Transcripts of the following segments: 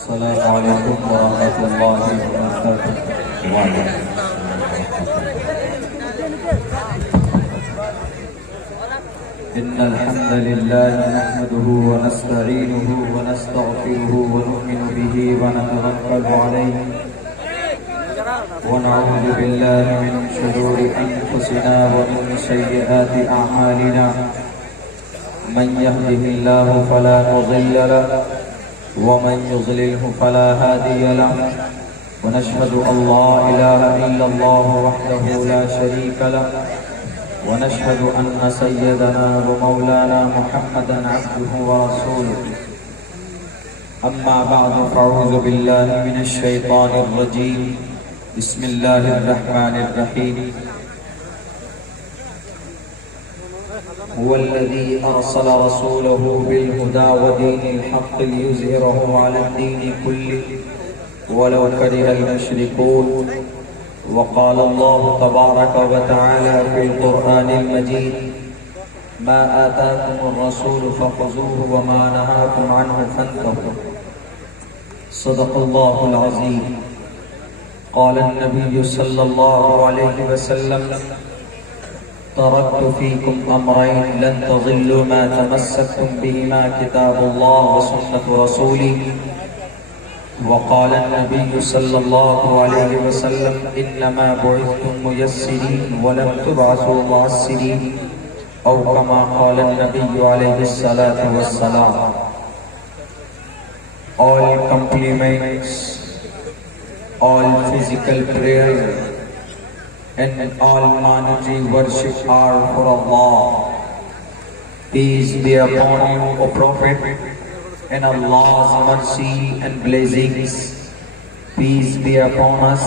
السلام عليكم ورحمة الله وبركاته. إن الحمد لله نحمده ونستعينه ونستغفره ونؤمن به ونتوكل عليه ونعوذ بالله من شرور أنفسنا ومن سيئات أعمالنا. من يهده الله فلا مضل له ومن يضلله فلا هادي له. ونشهد أن لا إله إلا الله وحده لا شريك له ونشهد أن سيدنا ومولانا محمدا عبده ورسوله. أما بعد فأعوذ بالله من الشيطان الرجيم. بسم الله الرحمن الرحيم. هو الذي أرسل رسوله بالهدى ودين الحق ليظهره على الدين كله ولو كره المشركون. وقال الله تبارك وتعالى في القرآن المجيد: ما آتاكم الرسول فخذوه وما نهاكم عنه فانتهوا. صدق الله العظيم. قال النبي صلى الله عليه وسلم: تركت فيكم أمرين لن تضلوا ما تمسكتم بهما كتاب الله وسنة رسولي. وقال النبي صلى الله عليه وسلم: إنما بعثتم ميسرين ولم تبعثوا معسرين، أو كما قال النبي عليه الصلاة والسلام. All compliments, all physical prayer and all monetary worship are for Allah. Peace be upon you, O Prophet, and Allah's mercy and blessings. Peace be upon us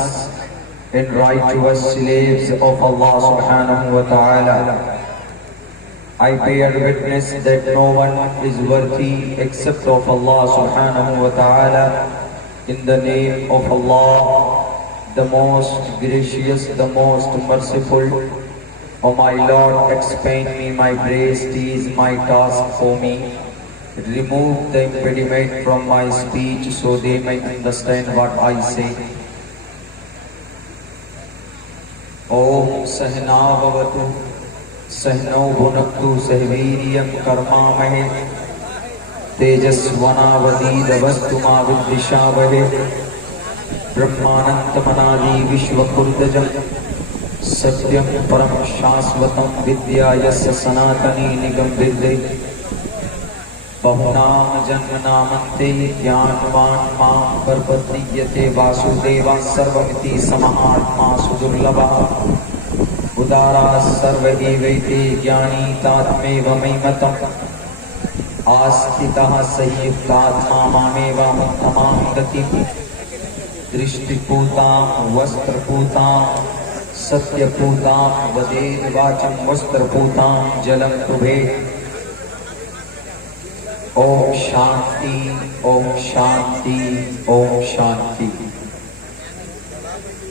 and righteous slaves of Allah subhanahu wa ta'ala. I bear witness that no one is worthy except of Allah subhanahu wa ta'ala. In the name of Allah, the most gracious, the most merciful. O my Lord, expand me my grace, ease my task for me. Remove the impediment from my speech so they may understand what I say. Om Sahna Bhavatu Sahno Bhunaktu Sahviriyam Karmamahe Tejasvana Vadidavastu Viddishavahe Brahmanantamanadi Vishwakurdajam Satyam Param Shasvatam Vidyayasya Sanatani Nigam Viddhe Bahunam Janmanamante Jnanvan Mam Parpatiyate Vasudeva Sarvamiti Samahatma Sudurlabha Udara Sarvadevete Jnani Tatmeva Maimatam Astitaha Sayyuktatma Mameva Muttamam Gatim Drishtiputam Vastraputam Satyaputam Vaded Vacham Vastraputam Jalam Tubhe. Om Shanti, Om Shanti, Om Shanti.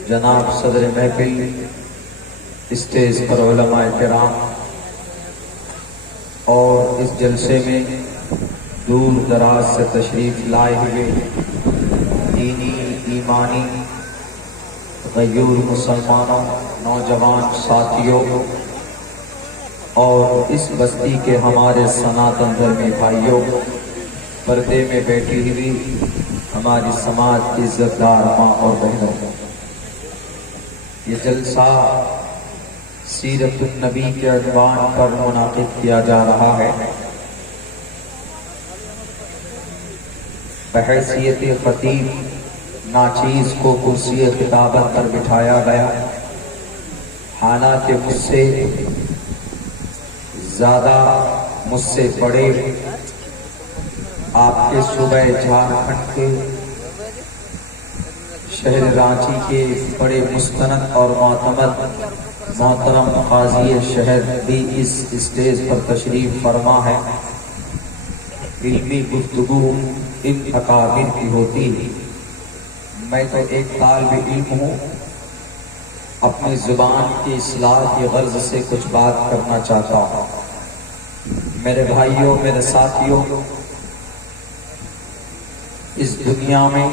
جناب صدر محفل، stage پر علماء کرام اور اس جلسے میں دور دراز سے تشریف لائے ہوئے دینی ایمانی غیور مسلمانوں، نوجوان ساتھیوں اور اس بستی کے ہمارے سناتن دھرمی بھائیوں، پردے میں بیٹھی ہوئی ہماری سماج کی عزت دار ماں اور بہنوں، یہ جلسہ سیرت النبی کے عنوان پر منعقد کیا جا رہا ہے۔ بحیثیت خطیب ناچیز کو کرسی خطابت پر بٹھایا گیا، حالانکہ مجھ سے زیادہ، مجھ سے بڑے آپ کے صوبہ جھارکھنڈ کے شہر رانچی کے بڑے مستند اور معتمد محترم قاضی شہر بھی اس اسٹیج پر تشریف فرما ہے۔ علمی گفتگو ان اکابر کی ہوتی ہے۔ میں تو ایک طالب علم ہوں، اپنی زبان کی اصلاح کی غرض سے کچھ بات کرنا چاہتا ہوں۔ میرے بھائیوں، میرے ساتھیوں، اس دنیا میں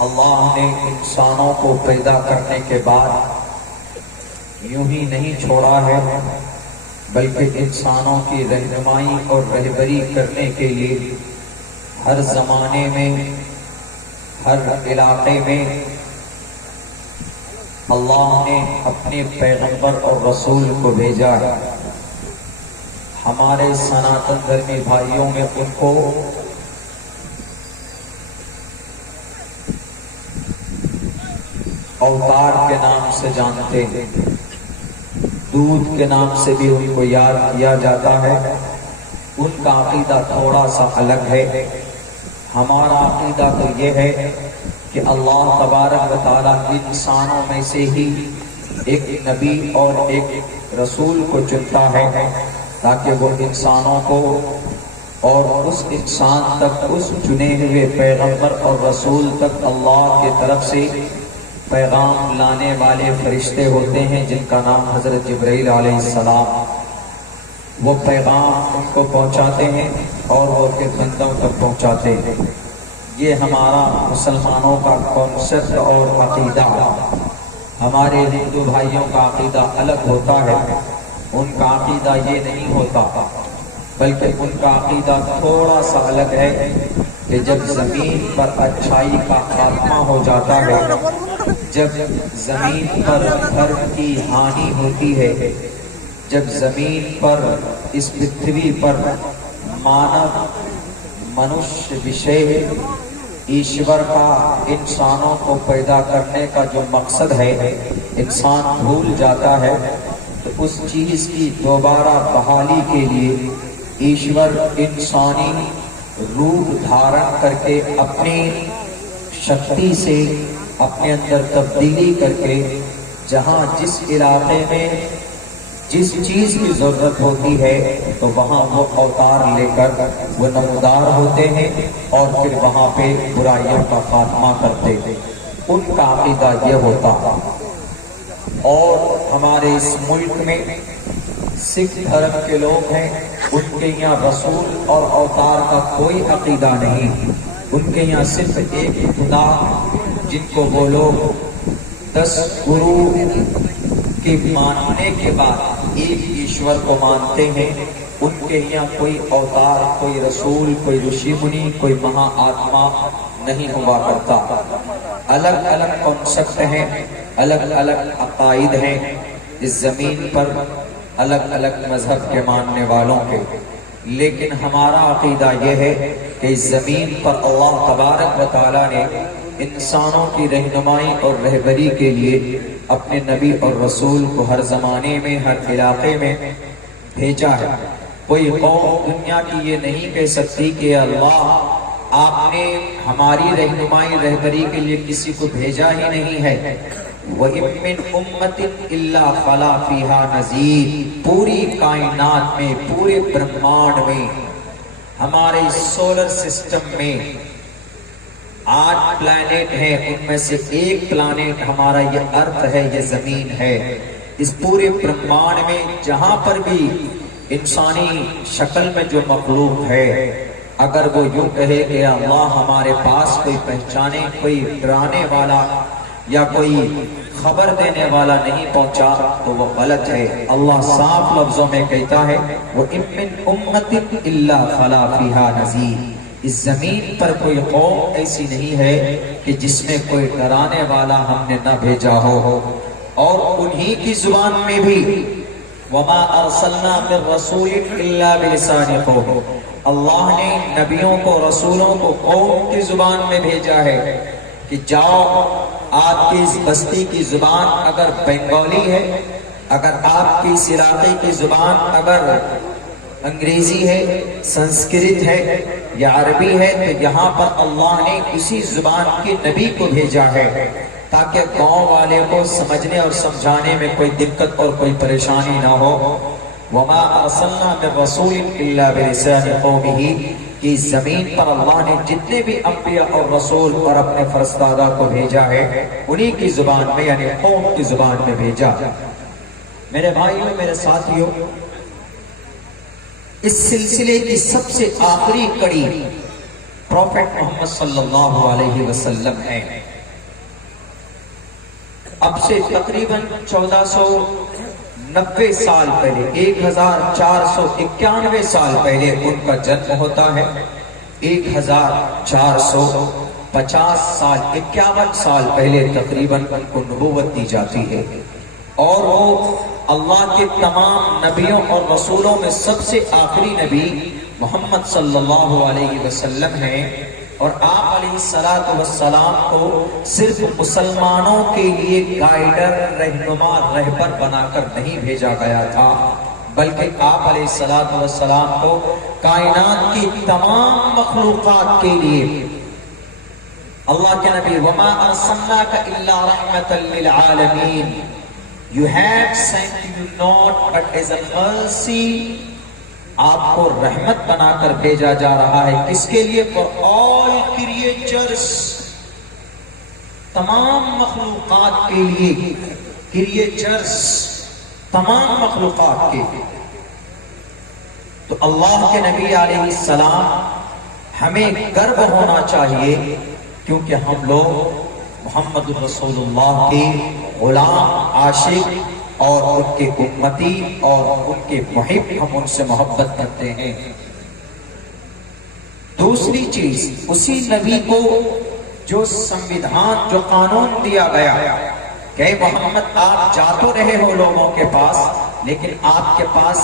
اللہ نے انسانوں کو پیدا کرنے کے بعد یوں ہی نہیں چھوڑا ہے، بلکہ انسانوں کی رہنمائی اور رہبری کرنے کے لیے ہر زمانے میں، ہر علاقے میں اللہ نے اپنے پیغمبر اور رسول کو بھیجا ہے۔ ہمارے سناتن دھرمی بھائیوں میں ان کو اوتار کے نام سے جانتے ہیں، دودھ کے نام سے بھی ان کو یاد کیا جاتا ہے۔ ان کا عقیدہ تھوڑا سا الگ ہے۔ ہمارا عقیدہ تو یہ ہے کہ اللہ تبارک و تعالیٰ انسانوں میں سے ہی ایک نبی اور ایک رسول کو چنتا ہے تاکہ وہ انسانوں کو اور اس انسان تک، اس چنے ہوئے پیغمبر اور رسول تک اللہ کی طرف سے پیغام لانے والے فرشتے ہوتے ہیں جن کا نام حضرت جبرائیل علیہ السلام، وہ پیغام ان کو پہنچاتے ہیں اور وہ ان کے بندوں تک پہنچاتے ہیں۔ یہ ہمارا مسلمانوں کا کانسیپٹ اور عقیدہ۔ ہمارے ہندو بھائیوں کا عقیدہ الگ ہوتا ہے، ان کا عقیدہ یہ نہیں ہوتا، بلکہ ان کا عقیدہ تھوڑا سا الگ ہے کہ جب زمین پر اچھائی کا خاتمہ ہو جاتا ہے، جب زمین پر دھرم کی ہانی ہوتی ہے، جب زمین پر، اس پرتھوی پر منوش وشے ایشور کا انسانوں کو پیدا کرنے کا جو مقصد ہے انسان بھول جاتا ہے، تو اس چیز کی دوبارہ بحالی کے لیے ایشور انسانی روپ دھارن کر کے اپنی شکتی سے اپنے اندر تبدیلی کر کے جہاں جس علاقے میں جس چیز کی ضرورت ہوتی ہے تو وہاں وہ اوتار لے کر وہ نمودار ہوتے ہیں اور پھر وہاں پہ برائیوں کا خاتمہ کرتے ہیں۔ ان کا عقیدہ یہ ہوتا۔ اور ہمارے اس ملک میں سکھ دھرم کے لوگ ہیں، ان کے یہاں رسول اور اوتار کا کوئی عقیدہ نہیں۔ ان کے یہاں صرف ایک خدا جن کو وہ لوگ 10 گرو کے ماننے کے بعد ایک ایشور کو مانتے ہیں، ان کے یہاں کوئی اوتار، کوئی رسول، کوئی رشی منی، کوئی مہا آتما نہیں ہوا کرتا۔ الگ الگ کانسیپٹ ہیں، الگ الگ عقائد ہیں اس زمین پر، الگ الگ مذہب کے ماننے والوں کے، لیکن ہمارا عقیدہ یہ ہے کہ اس زمین پر اللہ تبارک و تعالیٰ نے انسانوں کی رہنمائی اور رہبری کے لیے اپنے نبی اور رسول کو ہر زمانے میں، ہر علاقے میں بھیجا ہے۔ کوئی قوم دنیا کی یہ نہیں کہہ سکتی کہ اللہ آپ نے ہماری رہنمائی رہبری کے لیے کسی کو بھیجا ہی نہیں ہے۔ وَإِن مِّنْ أُمَّةٍ إِلَّا خَلَا فِيهَا نَذِيرٌ، پوری کائنات میں، پورے برہمانڈ میں، ہمارے سولر سسٹم میں 8 پلانٹ ہیں، ان میں سے ایک پلانٹ ہمارا یہ ارتھ ہے، یہ زمین ہے۔ اس پورے برہمانڈ میں جہاں پر بھی انسانی شکل میں جو مخلوق ہے، اگر وہ یوں کہے کہ اللہ ہمارے پاس کوئی پہچانے، کوئی ڈرانے والا یا کوئی خبر دینے والا نہیں پہنچا تو وہ غلط ہے۔ اللہ صاف لفظوں میں کہتا ہے وَإِن مِّنْ أُمَّةٍ إِلَّا خَلَا فِيهَا نَذِيرٌ، اس زمین پر کوئی قوم ایسی نہیں ہے کہ جس میں کوئی ڈرانے والا ہم نے نہ بھیجا ہو۔ اور انہی کی زبان میں بھی وَمَا أَرْسَلْنَا مِن رَّسُولٍ إِلَّا بِلِسَانِ قَوْمِهِ، اللہ نے نبیوں کو، رسولوں کو قوم کی زبان میں بھیجا ہے کہ جاؤ، آپ کی اس بستی کی زبان اگر بنگالی ہے، اگر آپ کی اس علاقے کی زبان اگر انگریزی ہے، سنسکرت ہے یا عربی ہے، تو یہاں پر اللہ نے اسی زبان کے نبی کو بھیجا ہے تاکہ گاؤں والے کو سمجھنے اور سمجھانے میں کوئی دقت اور کوئی پریشانی نہ ہو۔ وَمَا أَرْسَلْنَا مِن رَّسُولٍ إِلَّا بِلِسَانِ قَوْمِهِ، کہ زمین پر اللہ نے جتنے بھی انبیاء اور رسول اور اپنے فرستادہ کو بھیجا ہے انہی کی زبان میں، یعنی قوم کی زبان میں بھیجا۔ میرے بھائیوں، میرے ساتھیوں، اس سلسلے کی سب سے آخری کڑی پروفٹ محمد صلی اللہ علیہ وسلم ہیں۔ اب سے تقریباً 1490 سال پہلے، 1491 سال پہلے ان کا جنم ہوتا ہے۔ 1450 سال 51 سال پہلے تقریباً ان کو نبوت دی جاتی ہے، اور وہ اللہ کے تمام نبیوں اور رسولوں میں سب سے آخری نبی محمد صلی اللہ علیہ وسلم ہیں۔ اور آپ علیہ السلام کو صرف مسلمانوں کے لیے گائیڈر، رہنما، رہبر بنا کر نہیں بھیجا گیا تھا، بلکہ آپ علیہ السلام کو کائنات کی تمام مخلوقات کے لیے اللہ کے نبی وَمَا أَرْسَلْنَاكَ إِلَّا رَحْمَةً لِلْعَالَمِينَ You have sent you not but as a mercy، آپ کو رحمت بنا کر بھیجا جا رہا ہے۔ کس کے لیے؟ For all creatures، تمام مخلوقات کے لیے، creatures تمام مخلوقات کے لیے۔ تو اللہ کے نبی علیہ السلام ہمیں گرو ہونا چاہیے، کیونکہ ہم لوگ محمد رسول اللہ کے غلام، عاشق اور ان کے امتی اور ان کے محب، ہم ان سے محبت کرتے ہیں۔ دوسری چیز، اسی نبی کو جو سنویدھان، جو قانون دیا گیا کہ محمد آپ جا تو رہے ہو لوگوں کے پاس، لیکن آپ کے پاس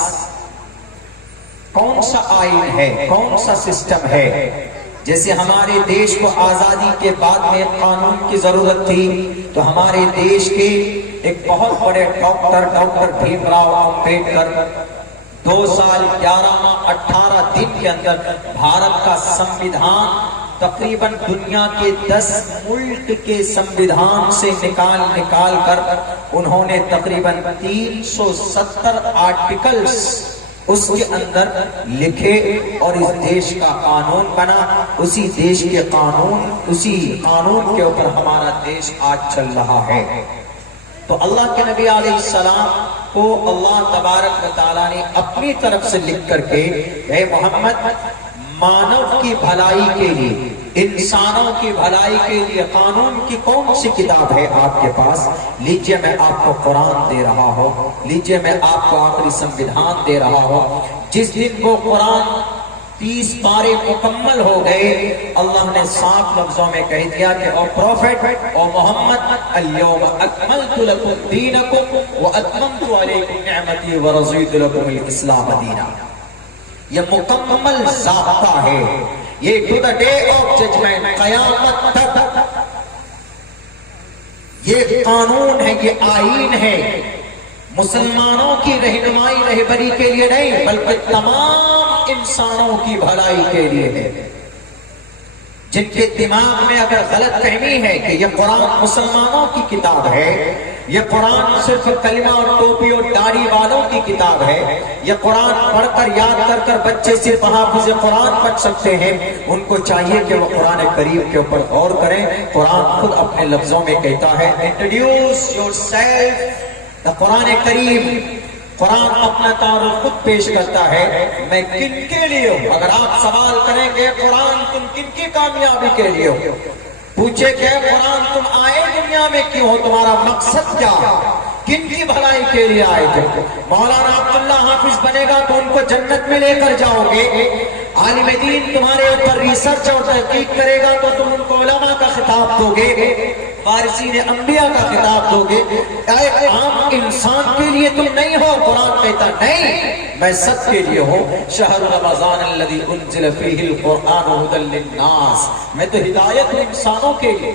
کون سا آئین ہے، کون سا سسٹم ہے؟ جیسے ہمارے دیش کو آزادی کے بعد میں قانون کی ضرورت تھی، تو ہمارے دیش کے ایک بہت بڑے ڈاکٹر بھیم راؤ امبیڈکر 2 سال 11 ماہ 18 دن کے اندر بھارت کا سنویدھان تقریباً دنیا کے 10 ملک کے سنویدھان سے نکال کر انہوں نے تقریباً 370 آرٹیکلز اس کے اندر لکھے، اور اس دیش کا قانون بنا۔ اسی دیش کے قانون، اسی قانون کے اوپر ہمارا دیش آج چل رہا ہے۔ تو اللہ کے نبی علیہ السلام کو اللہ تبارک و تعالیٰ نے اپنی طرف سے لکھ کر کے، اے محمد، مانو کی بھلائی کے لیے، انسانوں کی بھلائی کے لیے قانون کی کون سی کتاب ہے آپ کے پاس؟ لیجئے میں آپ کو قرآن دے رہا ہوں، لیجئے میں آپ کو آخری سنویدھان دے رہا ہوں۔ جس دن وہ قرآن 30 پارے مکمل ہو گئے، اللہ نے صاف لفظوں میں کہہ دیا کہ او پروفٹ، او محمد، اليوم اکملت لکم دینکم واتممت علیکم نعمتی ورضیت لکم الاسلام دینا۔ یہ مکمل ضابطہ ہے، یہ to the day of judgment, قیامت تک یہ قانون ہے، یہ آئین ہے، مسلمانوں کی رہنمائی، رہبری کے لیے نہیں، بلکہ تمام انسانوں کی بھلائی کے لیے ہے۔ جن کے دماغ میں اگر غلط فہمی ہے کہ یہ قرآن مسلمانوں کی کتاب ہے، یہ قرآن صرف کلمہ اور ٹوپی اور داڑھی والوں کی کتاب ہے، یہ قرآن پڑھ کر یاد کر بچے صرف حافظ قرآن پڑھ سکتے ہیں، ان کو چاہیے کہ وہ قرآن کریم کے اوپر غور کریں۔ قرآن خود اپنے لفظوں میں کہتا ہے انٹروڈیوس یور سیلف، قرآن کریم، قرآن اپنا تعارف خود پیش کرتا ہے، میں کن کے لیے ہوں۔ اگر آپ سوال کریں کہ قرآن تم کن کی کامیابی کے لیے ہو، پوچھے کہ قرآن تم آئے دنیا میں کیوں ہو، تمہارا مقصد کیا، کن کی بھلائی کے لیے آئے تھے؟ مولانا عبداللہ حافظ بنے گا تو ان کو جنت میں لے کر جاؤ گے، عالم دین تمہارے اوپر ریسرچ اور تحقیق کرے گا تو تم ان کو علماء کا خطاب دو گے، وارثین انبیاء کا خطاب دو گے۔ عام انسان کے لیے تم نہیں ہو، قرآن کہتا نہیں، میں سب کے لیے ہوں۔ شہر رمضان الذی انزل فیہ القرآن ھدی للناس، میں تو ہدایت ہوں انسانوں کے لیے،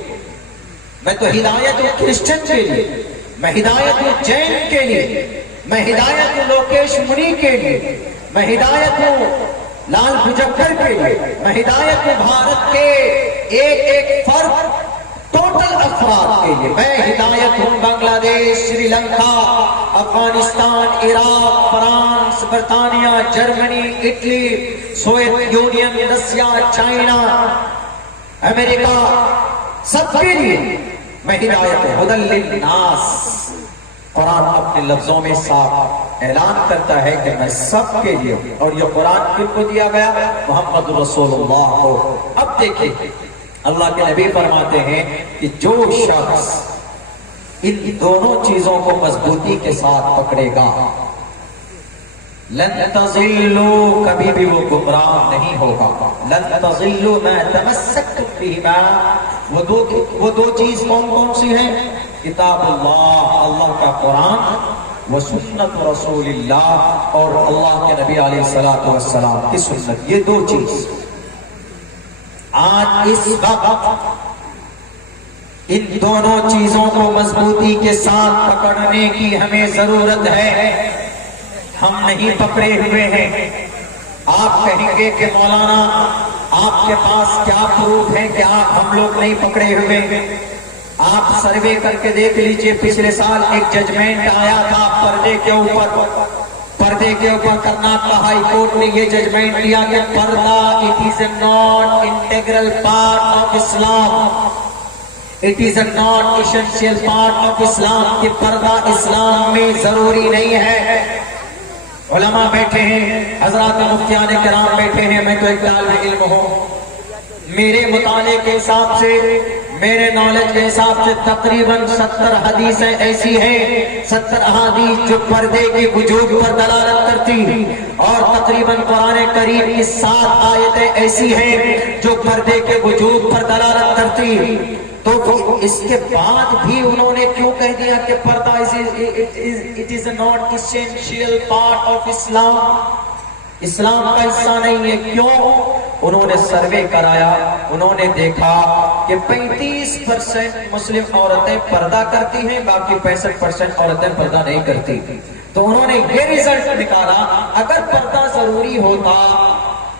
میں تو ہدایت ہوں کرسچن کے لیے، میں ہدایت ہوں جین کے لیے، میں ہدایت ہوں لوکیش منی کے لیے، میں ہدایت ہوں لال بھجکر کے لیے، میں ہدایت ہوں بھارت کے ایک فرد ٹوٹل افراد کے لیے، میں ہدایت ہوں Bangladesh, Sri Lanka, Afghanistan, Iraq, France, برطانیہ، Germany, Italy, Soviet Union, Russia, China, America, سب کے لیے میں ہدایت ہوں۔ ھدی للناس، قرآن اپنے لفظوں میں صاف اعلان کرتا ہے کہ میں سب کے لیے، اور یہ قرآن کن کو دیا گیا؟ محمد رسول اللہ کو۔ اب دیکھیں اللہ کے نبی فرماتے ہیں کہ جو شخص ان دونوں چیزوں کو مضبوطی کے ساتھ پکڑے گا، لن تضلوا، کبھی بھی وہ گمراہ نہیں ہوگا۔ لن تضلوا ما تمسکتم بہما، وہ دو چیز کون کون سی ہیں؟ کتاب اللہ، اللہ کا قرآن، و سنت رسول اللہ، اور اللہ کے نبی علیہ السلام کی سنت، یہ دو چیز۔ آج اس وقت ان دونوں چیزوں کو مضبوطی کے ساتھ پکڑنے کی ہمیں ضرورت ہے۔ ہم نہیں پکڑے ہوئے ہیں۔ آپ کہیں گے کہ مولانا آپ کے پاس کیا پروف ہے کہ ہم لوگ نہیں پکڑے ہوئے؟ آپ سروے کر کے دیکھ لیجئے، پچھلے سال ایک ججمنٹ آیا تھا پردے کے اوپر کرناٹک ہائی کورٹ نے یہ ججمنٹ دیا کہ پردہ it is not integral part of Islam, it is not essential part of Islam, کہ پردہ اسلام میں ضروری نہیں ہے۔ علماء بیٹھے ہیں، حضرات مفتیان کرام بیٹھے ہیں، میں تو ایک طالب علم ہوں، میرے مطالعے کے حساب سے، میرے نالج کے حساب سے تقریباً 70 حدیثیں ایسی ہیں، 70 احادیث جو پردے کے وجوب پر دلالت کرتی، اور تقریباً قرآن کریم کی 7 آیتیں ایسی ہیں جو پردے کے وجوب پر دلالت کرتی۔ تو اس کے بعد بھی انہوں نے کیوں کہہ دیا کہ پردہ it is not essential part of اسلام کا حصہ نہیں ہے؟ کیوں؟ انہوں نے سروے کرایا، انہوں نے دیکھا کہ 35% مسلم عورتیں پردہ کرتی ہیں، باقی 65% عورتیں پردہ نہیں کرتی۔ تو انہوں نے یہ ریزلٹ نکالا، اگر پردہ ضروری ہوتا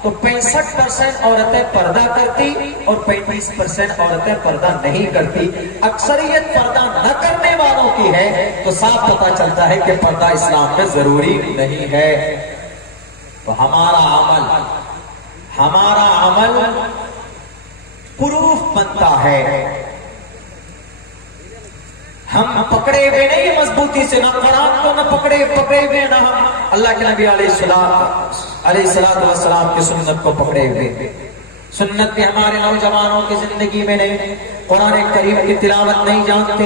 تو 65% عورتیں پردہ کرتی اور 35% عورتیں پردہ نہیں کرتی۔ اکثریت پردہ نہ کرنے والوں کی ہے، تو صاف پتہ چلتا ہے کہ پردہ اسلام میں ضروری نہیں ہے۔ تو ہمارا عمل پروف بنتا ہے۔ ہم پکڑے ہوئے نہیں مضبوطی سے، نہ قرآن کو نہ پکڑے ہوئے، نہ ہم اللہ کے نبی علیہ السلام کی سنت کو پکڑے ہوئے۔ سنت بھی ہمارے نوجوانوں کی زندگی میں نہیں، قرآن کریم کی تلاوت نہیں جانتے۔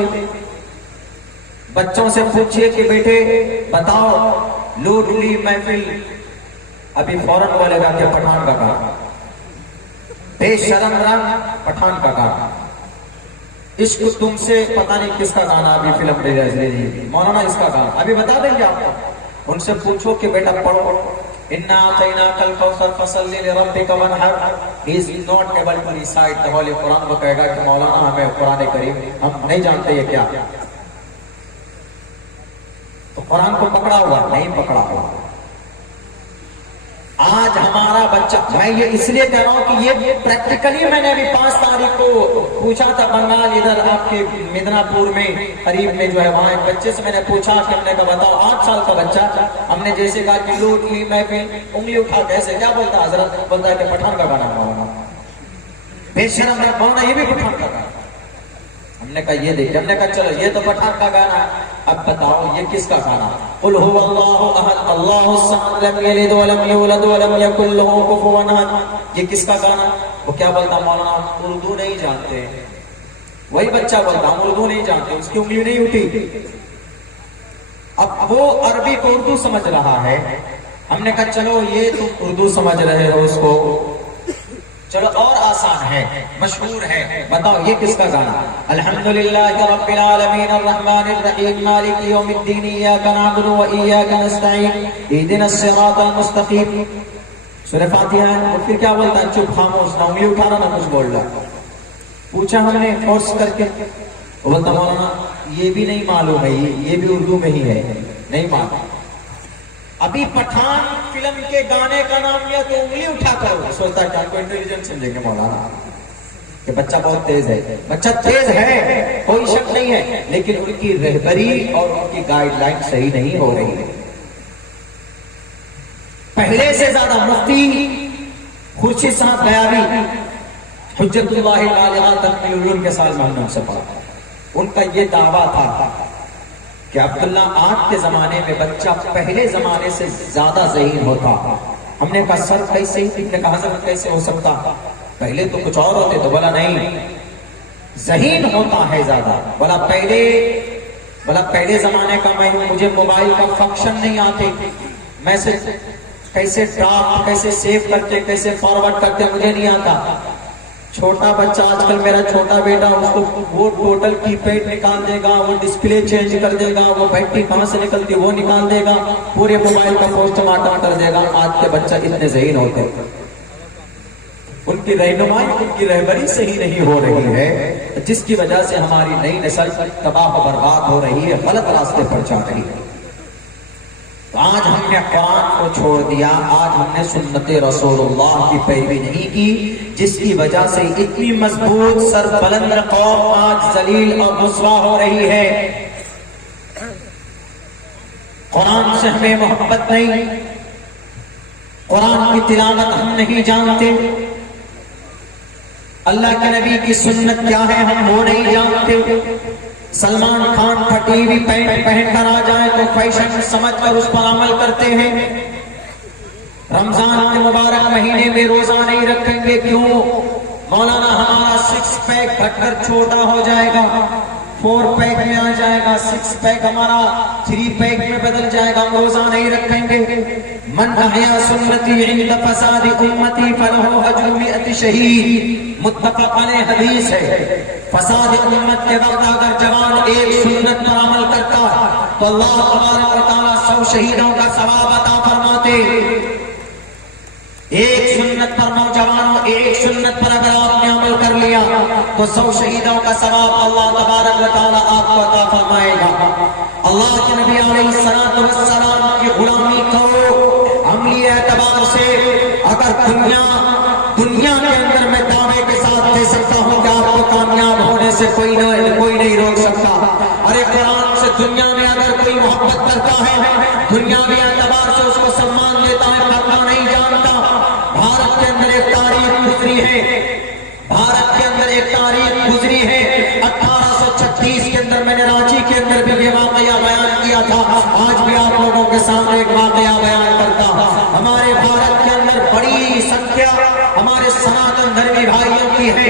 بچوں سے پوچھئے کہ بیٹے بتاؤ لوڈلی محفل، ابھی فوراً بولے گا کہ پٹھان کا گانا، بے شرم رنگ پٹھان کا گانا، عشق تم سے پتہ نہیں کس کا گانا، ابھی فلم ریلیز مولانا اس کا گانا، ابھی بتا دیں گے آپ کو۔ ان سے پوچھو کہ بیٹا پڑھو اِنَّا أَعْطَيْنَاكَ الْكَوْثَرَ فَصَلِّ لِرَبِّكَ وَانْحَرْ، he is not able to recite the Holy Quran۔ وہ کہے گا کہ مولانا ہمیں قرآن کریم ہم نہیں جانتے یہ کیا۔ تو قرآن کو پکڑا ہوا نہیں پکڑا ہوا۔ آج ہمارا بچہ، میں یہ اس لیے کہہ رہا ہوں کہ یہ پریکٹیکلی میں نے ابھی 5 تاریخ کو پوچھا تھا بنگال، ادھر آپ کے مدناپور میں قریب میں جو ہے، وہاں ایک بچے سے میں نے پوچھا کہ ہم نے کہا بتاؤ 8 سال کا بچہ، ہم نے جیسے کہا کہ لوٹلی محفل، انگلی اٹھا کیسے کیا بولتا حضرت؟ بولتا ہے کہ پٹھان کا گانا مولانا، بے شرم ہے مولانا، یہ بھی پٹھان کا گانا۔ ہم نے کہا یہ دیکھیں، ہم نے کہا چلو یہ تو پٹھان کا گانا ہے، اب بتاؤ یہ کس کا گانا؟ قل هو اللہ احد اللہ الصمد لم یلد ولم یولد ولم یکن له کفوا احد، یہ کس کا گانا؟ وہ کیا بولتا مولانا اردو نہیں جانتے، وہی بچہ بولتا ہم اردو نہیں جانتے، اس کی انگلی نہیں اٹھی۔ اب وہ عربی کو اردو سمجھ رہا ہے، ہم نے کہا چلو یہ تم اردو سمجھ رہے ہو اس کو، چلو اور آسان ہے، مشہور ہے، بتاؤ یہ کس کا گانا؟ الحمدللہ رب العالمین الرحمن الرحیم مالک یوم الدین ایاک نعبد و ایاک نستعین اہدنا الصراط المستقیم، سورہ فاتحہ ہے۔ اور پھر کیا بولتا ہے؟ چپ خاموش، نہ انگلی اٹھانا نہ کچھ بولنا۔ پوچھا ہم نے فورس کر کے، وہ بولتا مولانا یہ بھی نہیں معلوم ہے، یہ بھی اردو میں ہی ہے، نہیں معلوم۔ ابھی پٹھان فلم کے گانے کا نام لیا تو انگلی اٹھا کر سوچتا ہے کہ آپ کو انٹیلیجنٹ سمجھیں گے مولانا، کہ بچہ بہت تیز ہے۔ بچہ تیز ہے، کوئی شک نہیں ہے، لیکن ان کی رہبری اور ان کی گائیڈ لائن صحیح نہیں ہو رہی ہے۔ پہلے سے زیادہ مفتی خورشید صاحب بیابی حجت اللہ العالیہ تکمیل العلوم کے سال میں ہم نے ان سے پڑھا، ان کا یہ دعویٰ تھا کہ عبداللہ آج کے زمانے میں بچہ پہلے زمانے سے زیادہ ذہین ہوتا. ہم نے کہا سر کیسے؟ ابن نے کہا حضرت کیسے ہو سکتا؟ پہلے تو کچھ اور ہوتے. تو بولا نہیں، ذہین ہوتا ہے زیادہ. بولا پہلے زمانے کا مجھے موبائل کا فنکشن نہیں آتے، میسج کیسے ڈراپ کیسے سیو کرتے کیسے فارورڈ کرتے مجھے نہیں آتا. چھوٹا بچہ آج کل میرا چھوٹا بیٹا اس کو وہ ٹوٹل کی پیڈ نکال دے گا، وہ ڈسپلے چینج کر دے گا، وہ بیٹری کہاں سے نکلتی وہ نکال دے گا، پورے موبائل کا پوسٹ مارٹم کر دے گا. آج کے بچہ اتنے ذہین ہوتے ہیں، ان کی رہنمائی ان کی رہبری صحیح نہیں ہو رہی ہے، جس کی وجہ سے ہماری نئی نسل تباہ و برباد ہو رہی ہے، غلط راستے پر جا رہی ہے. آج ہم نے قرآن کو چھوڑ دیا، آج ہم نے سنت رسول اللہ کی پیروی نہیں کی، جس کی وجہ سے اتنی مضبوط سر بلند قوم آج ذلیل اور رسوا ہو رہی ہے. قرآن سے ہمیں محبت نہیں، قرآن کی تلاوت ہم نہیں جانتے، اللہ کے نبی کی سنت کیا ہے ہم وہ نہیں جانتے. سلمان خان پھٹی ہوئی پینٹ پہن کر آ جائے تو فیشن سمجھ کر اس پر عمل کرتے ہیں. رمضان کے مبارک مہینے میں روزہ نہیں رکھیں گے کیوں؟ مولانا ہمارا 6 پیک گھٹ کر چھوٹا ہو جائے گا، 4 پیک میں آ جائے گا، 6 پیک ہمارا 3 پیک میں بدل جائے گا، ہم روزہ نہیں رکھیں گے. من احیا سنتی عند فساد امتی فلہ اجر 100 شہید، متفق علیہ حدیث ہے. فساد امت کے وقت اگر جوان ایک سنت پر عمل کرتا تو اللہ تبارک و تعالیٰ 100 شہیدوں کا ثواب عطا فرماتے. ایک سنت پر نوجوانوں، ایک سنت پر اگر آپ نے عمل کر لیا تو 100 شہیدوں کا ثواب اللہ تبارک و تعالیٰ آپ کو عطا فرمائے گا. اللہ کے نبی علیہ السلام کی غلامی کو عملی اعتبار سے اگر دنیا کے اندر میں دعوے کے ساتھ دے سکتا ہوں کہ آپ کو کامیاب ہونے سے کوئی نہیں روک سکتا. ارے قرآن سے دنیا میں اگر کوئی محبت کرتا ہے، دنیاوی اعتبار سے اس کو سمان دیتا ہے، کرنا نہیں جانتا. بھارت کے اندر ایک تاریخ گزری ہے، 1836 کے اندر میں نے رانچی کے اندر بھی یہ واقعہ بیان کیا تھا. آج بھی آپ لوگوں کے سامنے ایک واقعہ بیان کرتا ہوں. ہمارے بھارت کے اندر بڑی سنکھیا ہمارے سناتن دھرمی بھائیوں کی ہے،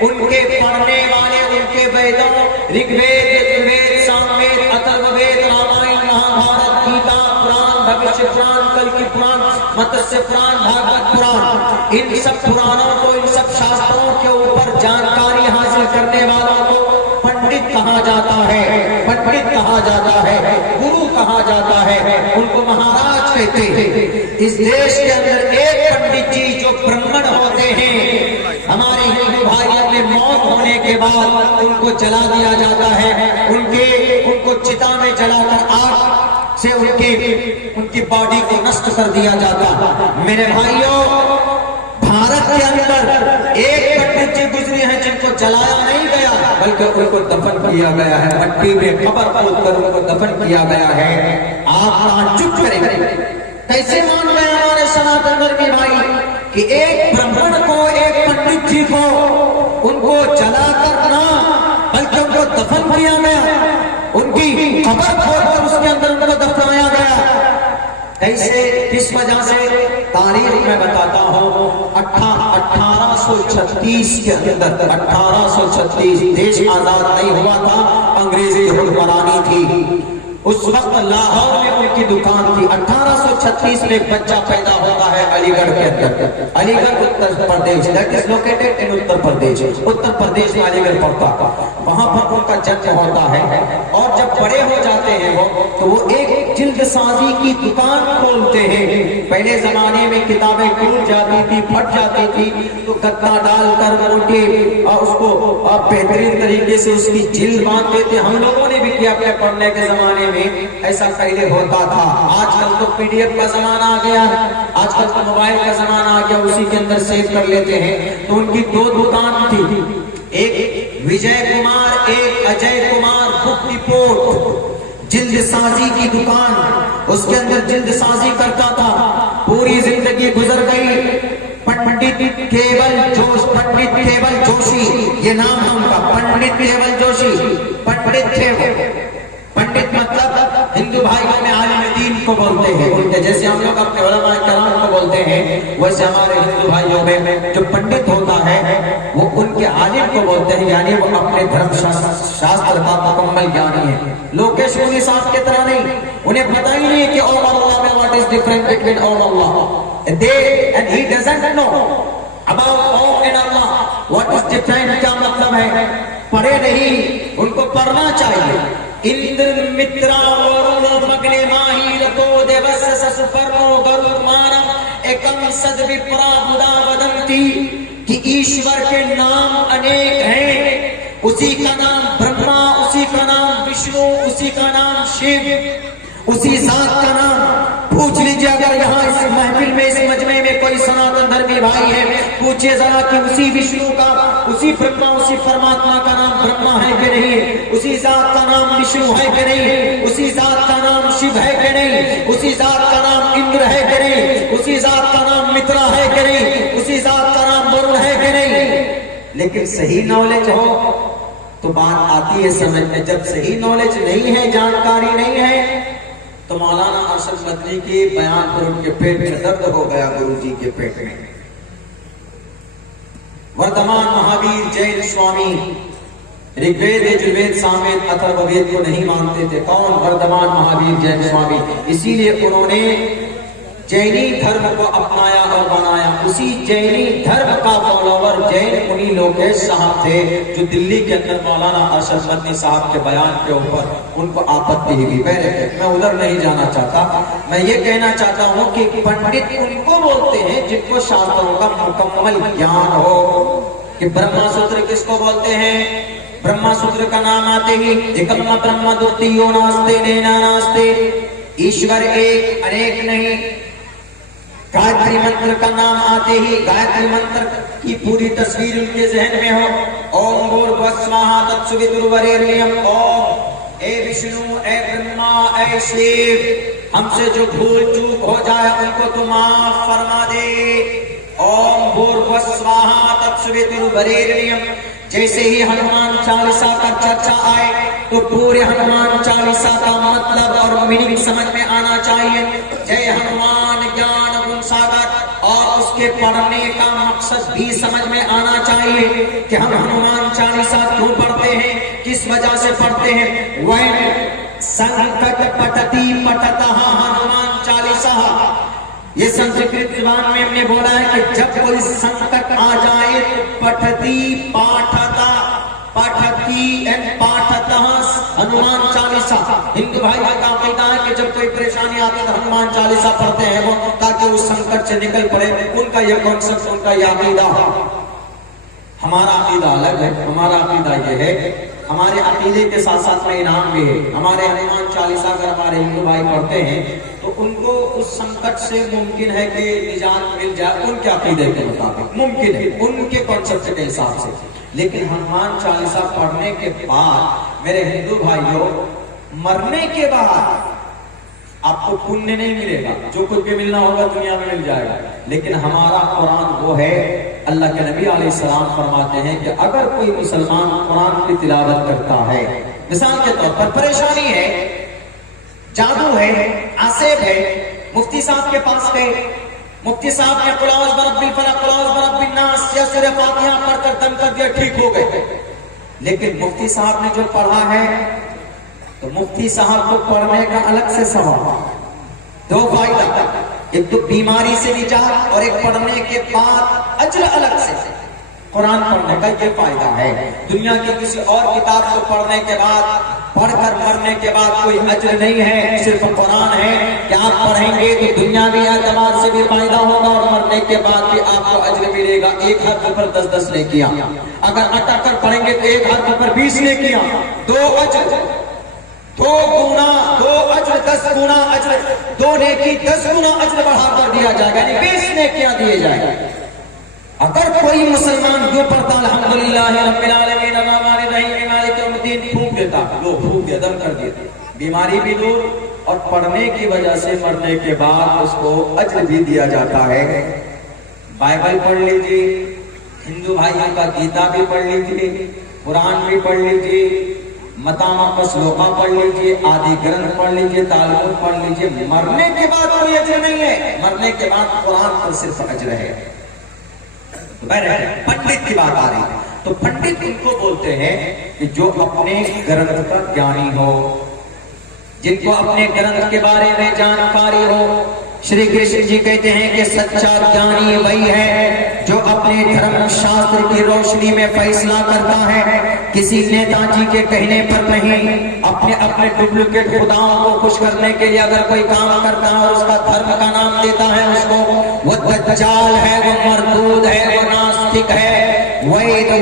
ان کے پڑھنے والے ان کے ویدوں، رگ وید، یجوروید، ساموید، اتھرو وید، رامائن، مہابھارت، گیتا، پران، بھوشیہ پران، کلکی پران، متسیہ پران، بھاگوت پران، ان سب پرانوں کو، ان سب شاستروں کے اوپر جانکاری حاصل کرنے والوں کو پنڈت کہا جاتا ہے، گرو کہا جاتا ہے، ان کو مہاراج کہتے ہیں. اس دیش کے اندر ایک پنڈت جی جو برہمن ہوتے ہیں، ہمارے ہندو بھائیوں میں موت ہونے کے بعد ان کو جلا دیا جاتا ہے، ان کو چتا میں جلا کر آگ سے ان کی باڈی کو نشٹ کر دیا جاتا. میرے بھائیوں، بھارت کے اندر ایک پنڈت جی گزری ہیں جن کو جلایا نہیں گیا بلکہ ان کو دفن کیا گیا ہے، مٹی میں قبر کھود کر ان کو دفن کیا گیا ہے. آپ چپ کریں، کیسے مان گئے ہمارے سناتن دھرمی بھائی کہ ایک برہمن کو، ایک پنڈت جی کو ان کو جلا کر نہ بلکہ ان کو دفن کیا گیا، ان کی قبر کھود کر اس کے اندر ان کو دفنایا گیا. کیسے، کس وجہ سے؟ تاریخ میں بتاتا ہوں. 1836 کے اندر، 1836 دیش آزاد نہیں ہوا تھا، انگریزی حکمرانی تھی. اس وقت لاہور میں ان کی دکان تھی. 1836 میں ایک بچہ پیدا ہوتا ہے علی گڑھ کے اندر، علی گڑھ Uttar Pradesh, that is located in Uttar Pradesh. Uttar Pradesh میں علی گڑھ پڑتا، وہاں پر ان کا جنم ہوتا ہے. اور جب بڑے ہو جاتے ہیں تو وہ ایک جلد سازی کی دکان کھولتے ہیں. پہلے زمانے میں کتابیں ٹوٹ جاتی تھی، پھٹ جاتی تھی تو گدا ڈال کر ان کے اس کو بہترین طریقے سے اس کی جلد باندھتے تھے. ہم لوگوں نے بھی کیا اپنے پڑھنے کے زمانے میں ایسا پہلے ہوتا تھا. آج کل تو پی ڈی ایف کا زمانہ آ گیا، آج کل تو موبائل کا زمانہ آ گیا، اسی کے اندر سیو کر لیتے ہیں. تو ان کی 2 دکان تھی، ایک وجے کمار، ایک اجے کمار بک ڈپورٹ، جلد سازی کی دکان. اس کے اندر جلد سازی کرتا تھا. پوری زندگی گزر گئی. پنڈت کیول جوشی، یہ نام ہے ان کا، پنڈت کیول جوشی. پنڈت تھے وہ. پنڈت مطلب کو بولتے ہیں ان کے جیسے ہم لوگ اپنے علماء کرام کو بولتے ہیں، ویسے ہمارے ہندو بھائیوں میں جو پنڈت ہوتا ہے وہ ان کے عالم کو بولتے ہیں، یعنی وہ اپنے دھرم شاستر کا مکمل جانی ہے۔ لوکیش مونی صاحب کی طرح نہیں، انہیں پتہ ہی نہیں کہ اوم اللہ میں what is different between Om Allah, and he doesn't know about Om and Allah what is different کیا مطلب ہے، پڑھے نہیں، ان کو پڑھنا چاہیے۔ اندر مترا ورن مگنے ماہی رتو دیوس سسپرنو گرودمانم ایکم سد وپرا بدا ودنتی، کہ ایشور کے نام انیک ہیں، اسی کا نام برہما، اسی کا نام وشنو، اسی کا نام شیو، اسی ذات کا نام۔ پوچھ لیجیے اگر یہاں اس محفل میں اس مجمع میں کوئی سناتن دھرمی بھائی ہے، پوچھئے ذرا کہ اسی وشنو کا، اسی برہما، اسی پرماتما کا نام برہما ہے کہ نہیں، اسی ذات کا نام وشنو ہے کہ نہیں، اسی ذات کا نام شیو ہے کہ نہیں، اسی ذات کا نام اندر ہے کہ نہیں، اسی ذات کا نام مترا ہے کہ نہیں، اسی ذات کا نام ورن ہے کہ نہیں۔ لیکن صحیح نالج ہو تو بات آتی ہے سمجھ میں، جب صحیح نالج نہیں ہے، جانکاری نہیں ہے، تو مولانا ارشد مدنی کے بیان پر ان کے پیٹ میں درد ہو گیا، گرو جی کے پیٹ میں۔ وردمان مہاویر جین سوامی رگ وید یجروید ساموید اتھرو وید کو نہیں مانتے تھے۔ کون؟ وردمان مہاویر جین سوامی۔ اسی لیے انہوں نے جینی دھرم کو اپنایا اور بنایا۔ اسی جینی دھرم کا فالوور جین منی لوکیش صاحب تھے، جو دلی کے اندر مولانا ارشد مدنی صاحب کے بیان کے اوپر ان کو آپتی ہوئی۔ میں ادھر نہیں جانا چاہتا، میں یہ کہنا چاہتا ہوں کہ پنڈت ان کو بولتے ہیں جن کو شاستروں کا مکمل گیان ہو۔ کہ برہما سوتر کس کو بولتے ہیں؟ برہما سوتر کا نام آتے ہی ایکم برہما دوتیو ناستے نینا ناستے، ایشور ایک انیک نہیں۔ گایتری منتر کا نام آتے ہی گایتری منتر کی پوری تصویر ان کے ذہن میں ہو۔ اوم بھوربھوسواہا تتسویتروریرنیم، اوم اے وشنو، اے برہما، اے شیو، ہم سے جو بھول چوک ہو جائے ان کو تو معاف فرما دے۔ اوم بھوربھوسواہا تتسویتروریرنیم۔ جیسے ہی ہنومان چالیسا کا چرچا آئے تو پورے ہنومان چالیسا کا مطلب اور میننگ سمجھ میں آنا چاہیے۔ جے ہنومان گیان گن ساگر، اور اس کے پڑھنے کا مقصد بھی سمجھ میں آنا چاہیے کہ ہم ہنومان چالیسا کیوں پڑھتے ہیں، کس وجہ سے پڑھتے ہیں۔ وَيْن سنکٹ پٹتی پٹتہ ہنومان چالیسا، یہ سنسکرت زبان میں ہم نے بولا ہے کہ جب کوئی سنکٹ آ جائے تو پٹھتی پاٹھتا، پٹھتی اینڈ پاٹھتا ہنومان چالیسا۔ ہندو بھائی کا عقیدہ ہے کہ جب کوئی پریشانی آتی ہے تو ہنومان چالیسا پڑھتے ہیں وہ، تاکہ اس سنکٹ سے نکل پڑے۔ ان کا یہ کانسیپٹ، ان کا یہ عقیدہ ہے۔ ہمارا عقیدہ الگ ہے۔ ہمارا عقیدہ یہ ہے، ہمارے عقیدے کے ساتھ ساتھ میں انعام بھی ہے۔ ہمارے ہنومان چالیسا اگر ہمارے ہندو بھائی پڑھتے ہیں تو ان کو اس سنکٹ سے ممکن ہے کہ نجات مل جائے، ان کے عقیدے کے مطابق ممکن ہے، ان کے کانسیپٹ کے حساب سے۔ لیکن ہنومان چالیسا پڑھنے کے بعد میرے ہندو بھائیوں، مرنے کے بعد آپ کو پنیہ نہیں ملے گا، جو کچھ بھی ملنا ہوگا دنیا میں مل جائے گا۔ لیکن ہمارا قرآن وہ ہے، اللہ کے نبی علیہ السلام فرماتے ہیں کہ اگر کوئی مسلمان قرآن کی تلاوت کرتا ہے، مثال کے طور پر پریشانی ہے، جادو ہے، عصیب ہے، مفتی صاحب کے پاس گئے، مفتی صاحب نے قل اعوذ برب الفلق، قل اعوذ برب الناس یا سورہ فاتحہ پڑھ کر دم کر دیا، ٹھیک ہو گئے۔ لیکن مفتی صاحب نے جو پڑھا ہے تو مفتی صاحب کو پڑھنے کا الگ سے ثواب، دو فائدہ، ایک تو بیماری سے نجات اور ایک پڑھنے کے بعد اجر الگ سے۔ قرآن پڑھنے کا یہ فائدہ ہے۔ دنیا کی کسی اور کتاب کو پڑھنے کے بعد، پڑھ کر مرنے کے بعد کوئی اجر نہیں ہے، صرف قرآن ہے کہ آپ پڑھیں گے تو دنیاوی اعتبار سے بھی فائدہ ہوگا اور مرنے کے بعد بھی آپ کو اجر ملے گا۔ ایک حرف پر 10 نیکیاں، اگر اٹک کر پڑھیں گے تو ایک حرف پر 20 نیکیاں، 2 اجر، 2 گنا، 2 اجر 10 گنا اجر، 2 نیکی 10 گنا اجر بڑھا کر دیا جائے گا، یعنی 20 نیکیاں دیے جائیں گے۔ اگر کوئی مسلمان جو پڑھتا الحمدللہ رب العالمین الرحمن الرحیم مالک یوم الدین پھونک دیتا، وہ پھونک دیا، دم کر دیا، بیماری بھی دور اور پڑھنے کی وجہ سے مرنے کے بعد اس کو اجر بھی دیا جاتا ہے۔ بائبل پڑھ لیجیے، ہندو بھائیوں کا گیتا بھی پڑھ لیجیے، قرآن بھی پڑھ لیجیے، متامہ مسلوقہ پڑھ لیجئے، آدھی گرنتھ پڑھ لیجئے، تالمود پڑھ لیجئے، مرنے کے بعد کوئی اجر نہیں ہے، مرنے کے بعد قرآن پر صرف اجر ہے۔ پنڈت کی بات آ رہی ہے، تو پنڈت ان کو بولتے ہیں کہ جو اپنے گرنتھ کا جانی ہو، جن کو اپنے گرنتھ کے بارے میں جانکاری ہو۔ شری کرشن جی کہتے ہیں کہ سچا جانی وہی ہے جو اپنے دھرم شاستر کی روشنی میں فیصلہ کرتا ہے، کسی نیتا جی کے کہنے پر نہیں۔ اپنے ڈپلیکیٹ خداؤں کو خوش کرنے کے لیے اگر کوئی کام کرتا ہے اور اس کا دھرم کا نام دیتا ہے اس کو، وہ دجال ہے، وہ مردود ہے، وہ ناستک ہے،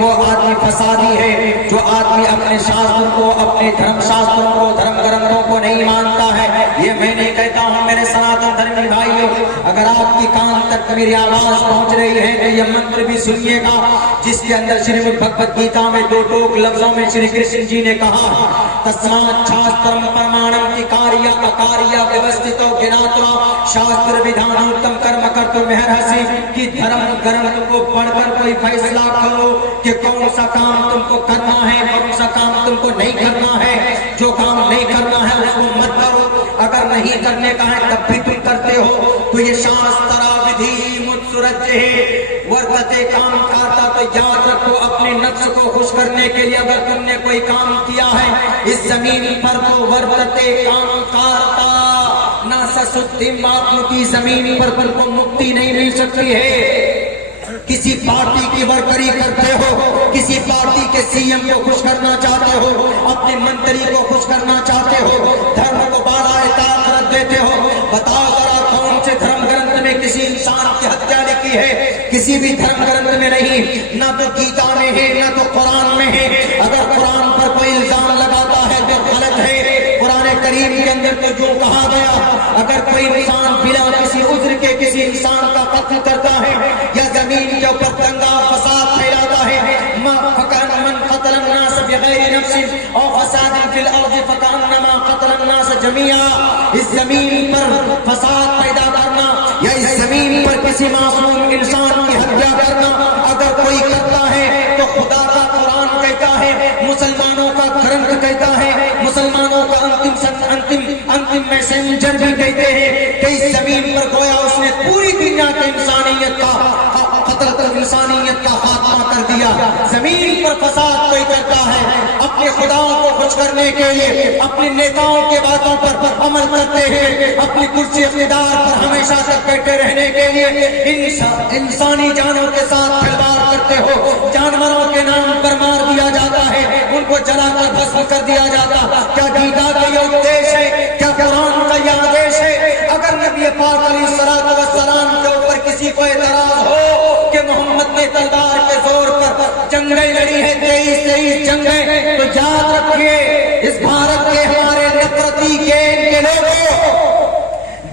وہ آدمی فسادی ہے جو آدمی اپنے شاستر کو، اپنے دھرم شاستر کو، دھرم گرنتھوں کو نہیں مانتا ہے۔ یہ میں نہیں کہتا ہوں میرے سناتن دھرمی بھائیوں، اگر آپ کی کان تک میری آواز پہنچ رہی ہے تو یہ منتر بھی سنیے گا، جس کے اندر شریمد بھگوت گیتا میں دو ٹوک لفظوں میں شری کرشن جی نے کہا، تسمات شاسترم پرمانم کی کاریہ اکاریہ ویوستھتو گناتوا شاستر ودھانوتم کرم کرتو مہرہسی، کہ دھرم گرنتھ کو پڑھ کر کوئی فیصلہ کرو کہ کون سا کام تم کو کرنا ہے، کون سا کام تم کو نہیں کرنا ہے۔ جو کام نہیں کرنا ہے اس کو مت کرو، اگر نہیں کرنے کا ہے تب بھی تم کرتے ہو تو یہ شاسترا ودھی متسرجہ ورتتے کام کرتا، تو یاد رکھو اپنے نفس کو خوش کرنے کے لیے اگر تم نے کوئی کام کیا ہے اس زمین پر تو ورتتے کام کرتا نہ سستی آپ کی زمین پر کو مکتی نہیں مل سکتی ہے۔ کسی پارٹی کی ورکری کرتے ہو، کسی پارٹی کے سی ایم کو خوش کرنا چاہتے ہو، اپنے منتری کو خوش کرنا چاہتے ہو، دھرم کو بالائے طاق رکھ دیتے ہو، بتاؤ ذرا کون سے دھرم گرنتھ میں کسی انسان کی ہتیا لکھی ہے؟ کسی بھی دھرم گرنتھ میں نہیں، نہ تو گیتا میں ہے نہ تو قرآن میں ہے۔ اگر قرآن پر کوئی الزام لگاتا ہے تو غلط ہے۔ قرآن کریم کے اندر تو جو کہا گیا، اگر کوئی انسان بلا کسی عذر کے کسی انسان کا قتل کرتا ہے یا زمین کے اوپر دنگا فساد پھیلاتا ہے، من قتل الناس بغیر نفس او فساد فی الارض فکانما قتل الناس جميعا، اس زمین پر فساد پیدا کرنا یا اس زمین پر کسی معصوم انسان کی ہتیا کرنا اگر کوئی کرتا ہے تو خدا کا قرآن کہتا ہے، مسلمانوں کا گرنتھ کہتا ہے، مسلمانوں کا انتم میسنجر بھی کہتے ہیں کہ اس زمین پر گویا اس نے پوری دنیا کے انسانیت کا قتل کر انسانیت کا خاتمہ کر دیا۔ زمین پر فساد کوئی کرتا ہے اپنے خداؤں کو خوش کرنے کے لیے، اپنے نیتاؤں کے باتوں پر عمل کرتے ہیں، اپنی کرسی اقتدار پر ہمیشہ تک بیٹھے رہنے کے لیے انسانی جانوں کے ساتھ کھلواڑ کرتے ہو، جانوروں کے نام پر مار دیا جاتا ہے، ان کو جلا کر بھسم کر دیا جاتا۔ کیا گیتا کا یہ اپدیش ہے؟ کیا قرآن کا یہ آدیش ہے؟ اگر نبی پاک علیہ الصلوۃ والسلام کے اوپر کسی کو اعتراض ہو کہ محمد نے تلوار کے زور پر جنگیں لڑی ہے، 23 جنگیں، تو یاد رکھیے اس بھارت کے ہمارے نفرتی کے لوگوں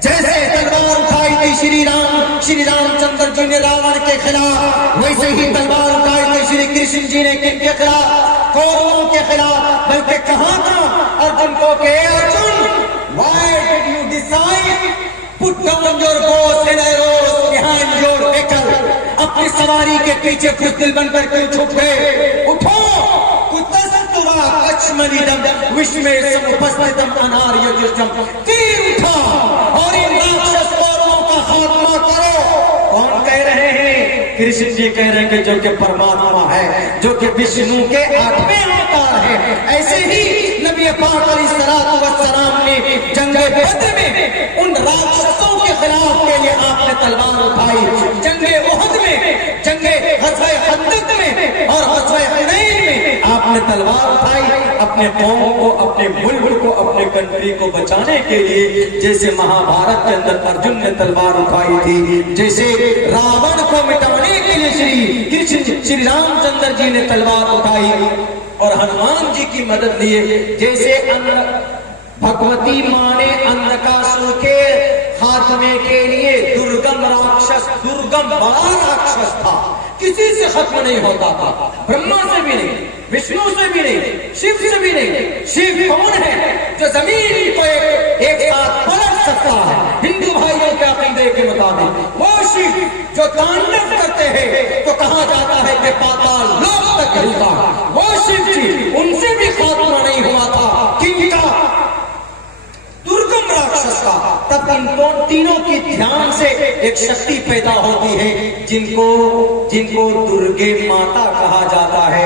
جیسے تلوار اٹھائی تھی شری رام چندر جی نے راون کے خلاف، ویسے ہی تلوار اٹھائی تھی شری کرشن جی نے کن کے خلاف؟ کوروں کے خلاف۔ بلکہ کہاں تھا ارجن کو کہ Arjun, why did you decide put down your bows and arrows behind your vehicle؟ اپنی سواری کے پیچھے بزدل بن کر کیوں چھپ گئے؟ اٹھو کتستوا کچملیدم وشمے سمپستدم اناریہ جرجم، تیر اٹھا اور ان راکشس کوروں کا خاتمہ کرو۔ کون کہہ رہے ہیں؟ کرشن جی کہہ رہے ہیں کہ جو کہ پرماتما ہے، جو کہ وشنو کے 8ویں اوتار ہے۔ ایسے ہی نبی پاک علیہ الصلوۃ والسلام نے جنگ بدر میں ان راکشسوں کے خلاف کے لیے آپ نے تلوار اٹھائی، جنگ احد میں، جنگ غزوہ خندق میں اور غزوہ حنین میں آپ نے تلوار اٹھائی اپنے قوم کو، اپنے ملک کو، اپنے کنٹری کو بچانے کے لیے، جیسے مہابھارت کے اندر ارجن نے تلوار اٹھائی تھی، جیسے راون کو مٹانے کے لیے شری رام چندر جی نے تلوار اٹھائی اور ہنومان جی کی مدد لیے، جیسے بھگوتی ماں نے اندکاسور کے خاتمے کے لیے درگم راکشس، درگم بڑا راکشس تھا، کسی سے ختم نہیں ہوتا تھا، برہما سے بھی نہیں، وشنو سے بھی نہیں، شیو سے بھی نہیں۔ شیو کون ہے جو زمین کو ایک ساتھ پلٹ سکتا ہے ہندو بھائیوں کے عقیدے کے مطابق؟ وہ شیو جو تانڈو کرتے ہیں تو کہا جاتا ہے کہ پاتال لوک تک ہلتا ہے، وہ شیو جی ان سے بھی خاتمہ نہیں ہوا دھیان سے ایک شکتی پیدا ہوتی ہے جن کو درگے ماتا کہا جاتا ہے.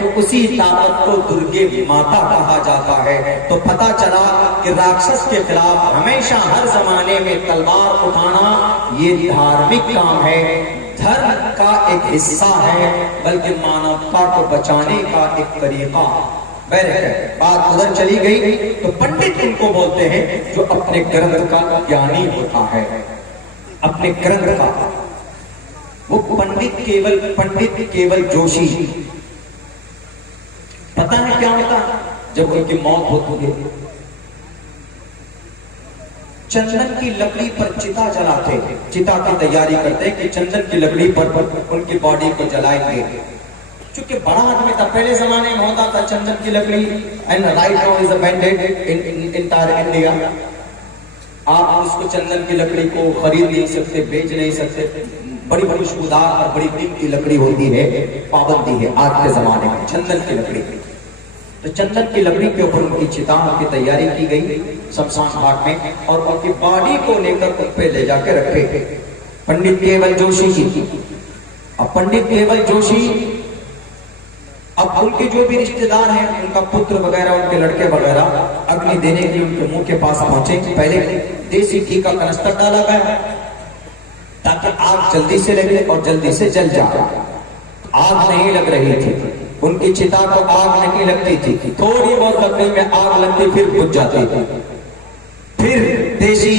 تو اسی طاقت کو درگے ماتا کہا جاتا ہے. تو پتہ چلا کہ راکشس کے خلاف ہمیشہ ہر زمانے میں تلوار اٹھانا یہ دھارمک کام ہے، دھرم کا ایک حصہ ہے، بلکہ مانوتا کو بچانے کا ایک طریقہ. بات ادھر چلی گئی تو پنڈت ان کو بولتے ہیں جو اپنے گرنتھ کا گیانی ہوتا ہے. اپنے گرنتھ کا وہ پنڈت کیول جوشی. پتہ ہے کیا ہوتا ہے جب ان کی موت ہوتی ہے؟ چندن کی لکڑی پر چتا جلاتے، چتا کی تیاری کرتے کہ چندن کی لکڑی پر ان کی باڈی کو جلائیں گے. چونکہ بڑا آدمی تھا، پہلے زمانے میں ہوتا تھا چندن کی لکڑی. And right now is abandoned in entire India. آپ اس کو چندن کی لکڑی کو خرید نہیں سکتے، بیچ نہیں سکتے. بڑی خوشبودار اور بڑی قیمتی لکڑی ہوتی ہے، پابندی ہے آج کے زمانے میں چندن کی لکڑی. تو چندن کی لکڑی کے اوپر ان کی چتاؤں کی تیاری کی گئی شمشان گھاٹ میں، اور ان کی باڈی کو لے کر ان پہ لے جا کے رکھے پنڈت کیول جوشی جی. اب پنڈت کیول جوشی اب ان کے جو بھی رشتہ دار ہیں، ان کا پتر وغیرہ، ان کے لڑکے وغیرہ اگنی دینے کے لیے ان کے منہ کے پاس پہنچے. پہلے دیسی گھی کا کنستر ڈالا گیا تاکہ آگ جلدی سے لگے اور جلدی سے جل جائے. آگ نہیں لگ رہی تھی، ان کی چتا کو آگ نہیں لگتی تھی، تھوڑی بہت لکڑی میں آگ لگتی پھر بجھ جاتی تھی. پھر دیسی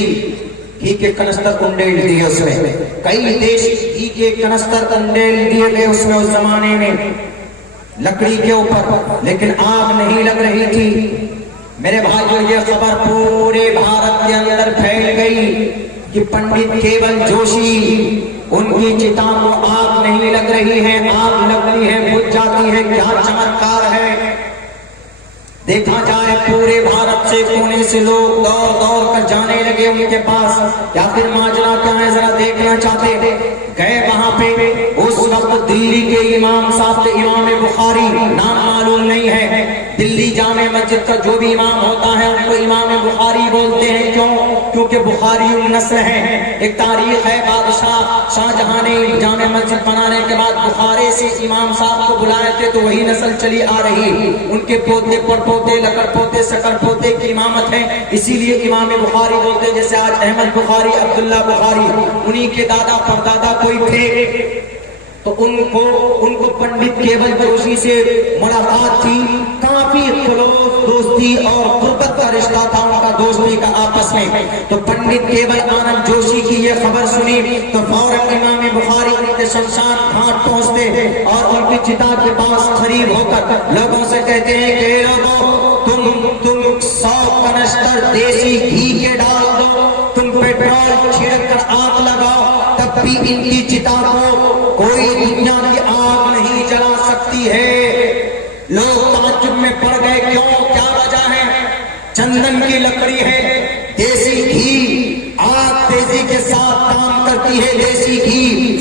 گھی کے کنستر انڈیل دیے اس میں، کئی دیسی گھی کے کنستر انڈیل دیے گئے اس میں اس زمانے میں لکڑی کے اوپر، لیکن آگ نہیں لگ رہی تھی. میرے بھائیو یہ خبر پورے بھارت کے اندر پھیل گئی کہ پنڈت کیول جوشی ان کی چتا کو آگ نہیں لگ رہی ہے، آگ لگتی ہے بجھ جاتی ہے. کیا چمتکار ہے! دیکھا جائے پورے بھارت سے کونے سے لوگ دور دور کر جانے لگے ان کے پاس. یا پھر ماجرا کیا ہے ذرا دیکھنا چاہتے گئے وہاں پہ. اس وقت دلی کے امام صاحب تھے، امام بخاری، نام معلوم نہیں ہے. دلی جامع مسجد کا جو بھی امام ہوتا ہے ان کو امام بخاری بولتے ہیں. کیوں؟ کیونکہ بخاری النسل ہے. ایک تاریخ ہے، بادشاہ شاہ جہاں نے جامع مسجد بنانے کے بعد بخارے سے امام صاحب کو بلائے تھے تو وہی نسل چلی آ رہی. ان کے پوتے پڑپوتے لکڑ پوتے سکر پوتے کی امامت ہے، اسی لیے امام بخاری بولتے ہیں. جیسے آج احمد بخاری، عبداللہ بخاری، انہی کے دادا پردادا کوئی تھے. تو ان کو پنڈت کیول جوشی سے ملاقات تھی، کافی کلوز دوستی اور قربت کا رشتہ تھا ان کا، دوستی کا آپس میں. تو پنڈت کیول آنند جوشی کی یہ خبر سنی تو فوراً امام بخاری ان کے شمشان گھاٹ پہنچتے اور ان کی چتا کے پاس قریب ہو کر لوگوں سے کہتے ہیں کہ لوگوں تم 100 کنستر دیسی گھی کے ڈال دو، تم پیٹرول چھڑک کر آگ لگاؤ، تب بھی ان کی چتا کو کوئی دنیا کی آگ نہیں جلا سکتی ہے. لوگ تعجب میں پڑ گئے، کیوں؟ کیا وجہ ہے؟ چندن کی لکڑی ہے، دیسی گھی، آگ تیزی کے ساتھ کام کرتی ہے. دیسی گھی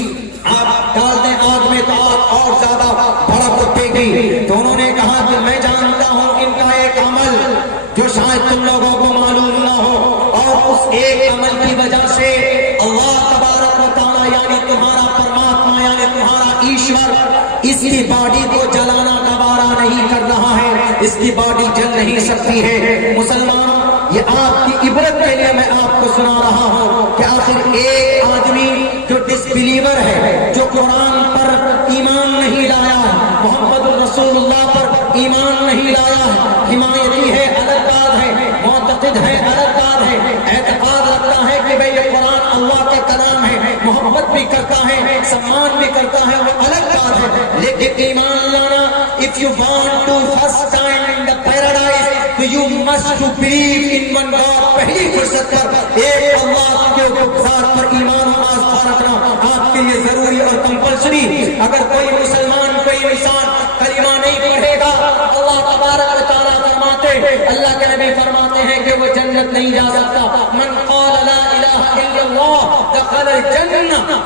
آپ ڈال دیں آگ میں تو آگ اور زیادہ بھڑک اٹھے گی. تو انہوں نے کہا کہ میں جانتا ہوں ان کا ایک عمل جو شاید تم لوگوں کو معلوم نہ ہو، اور اس ایک عمل کی وجہ سے اللہ تبارک و تعالی یعنی تمہارا پرماتما یعنی تمہارا ایشور اس کی باڈی کو جلانا گوارا نہیں کر رہا ہے، اس کی باڈی جل نہیں سکتی ہے. مسلمان، یہ آپ کی عبرت کے لیے میں آپ کو سنا رہا ہوں کہ آخر ایک آدمی جو ڈس بلیور ہے، جو قرآن پر ایمان نہیں لایا ہے، محمد رسول اللہ پر ایمان نہیں لایا ہے، حمایتی ہے الگ بات ہے، معتقد ہے الگ بات ہے، اعتقاد رکھتا ہے کہ بھئی یہ قرآن اللہ کا کلام ہے، محبت بھی کرتا ہے، سمان بھی کرتا ہے، وہ الگ بات ہے. لیکن ایمان لانا، if you want to first time in the paradise, so you must to believe in one God. پہلی فرصت پر ایک اللہ کے ذات پر ایمان و آستھا رکھنا آپ کے لیے ضروری اور کمپلسری. اگر کوئی مسلمان، کوئی انسان کلمہ نہیں پڑھے گا، اللہ تبارک و تعالیٰ فرماتے، اللہ کے نبی فرماتے ہیں کہ وہ جنت نہیں جا سکتا. من قال لا الہ الا اللہ دخل الجنہ.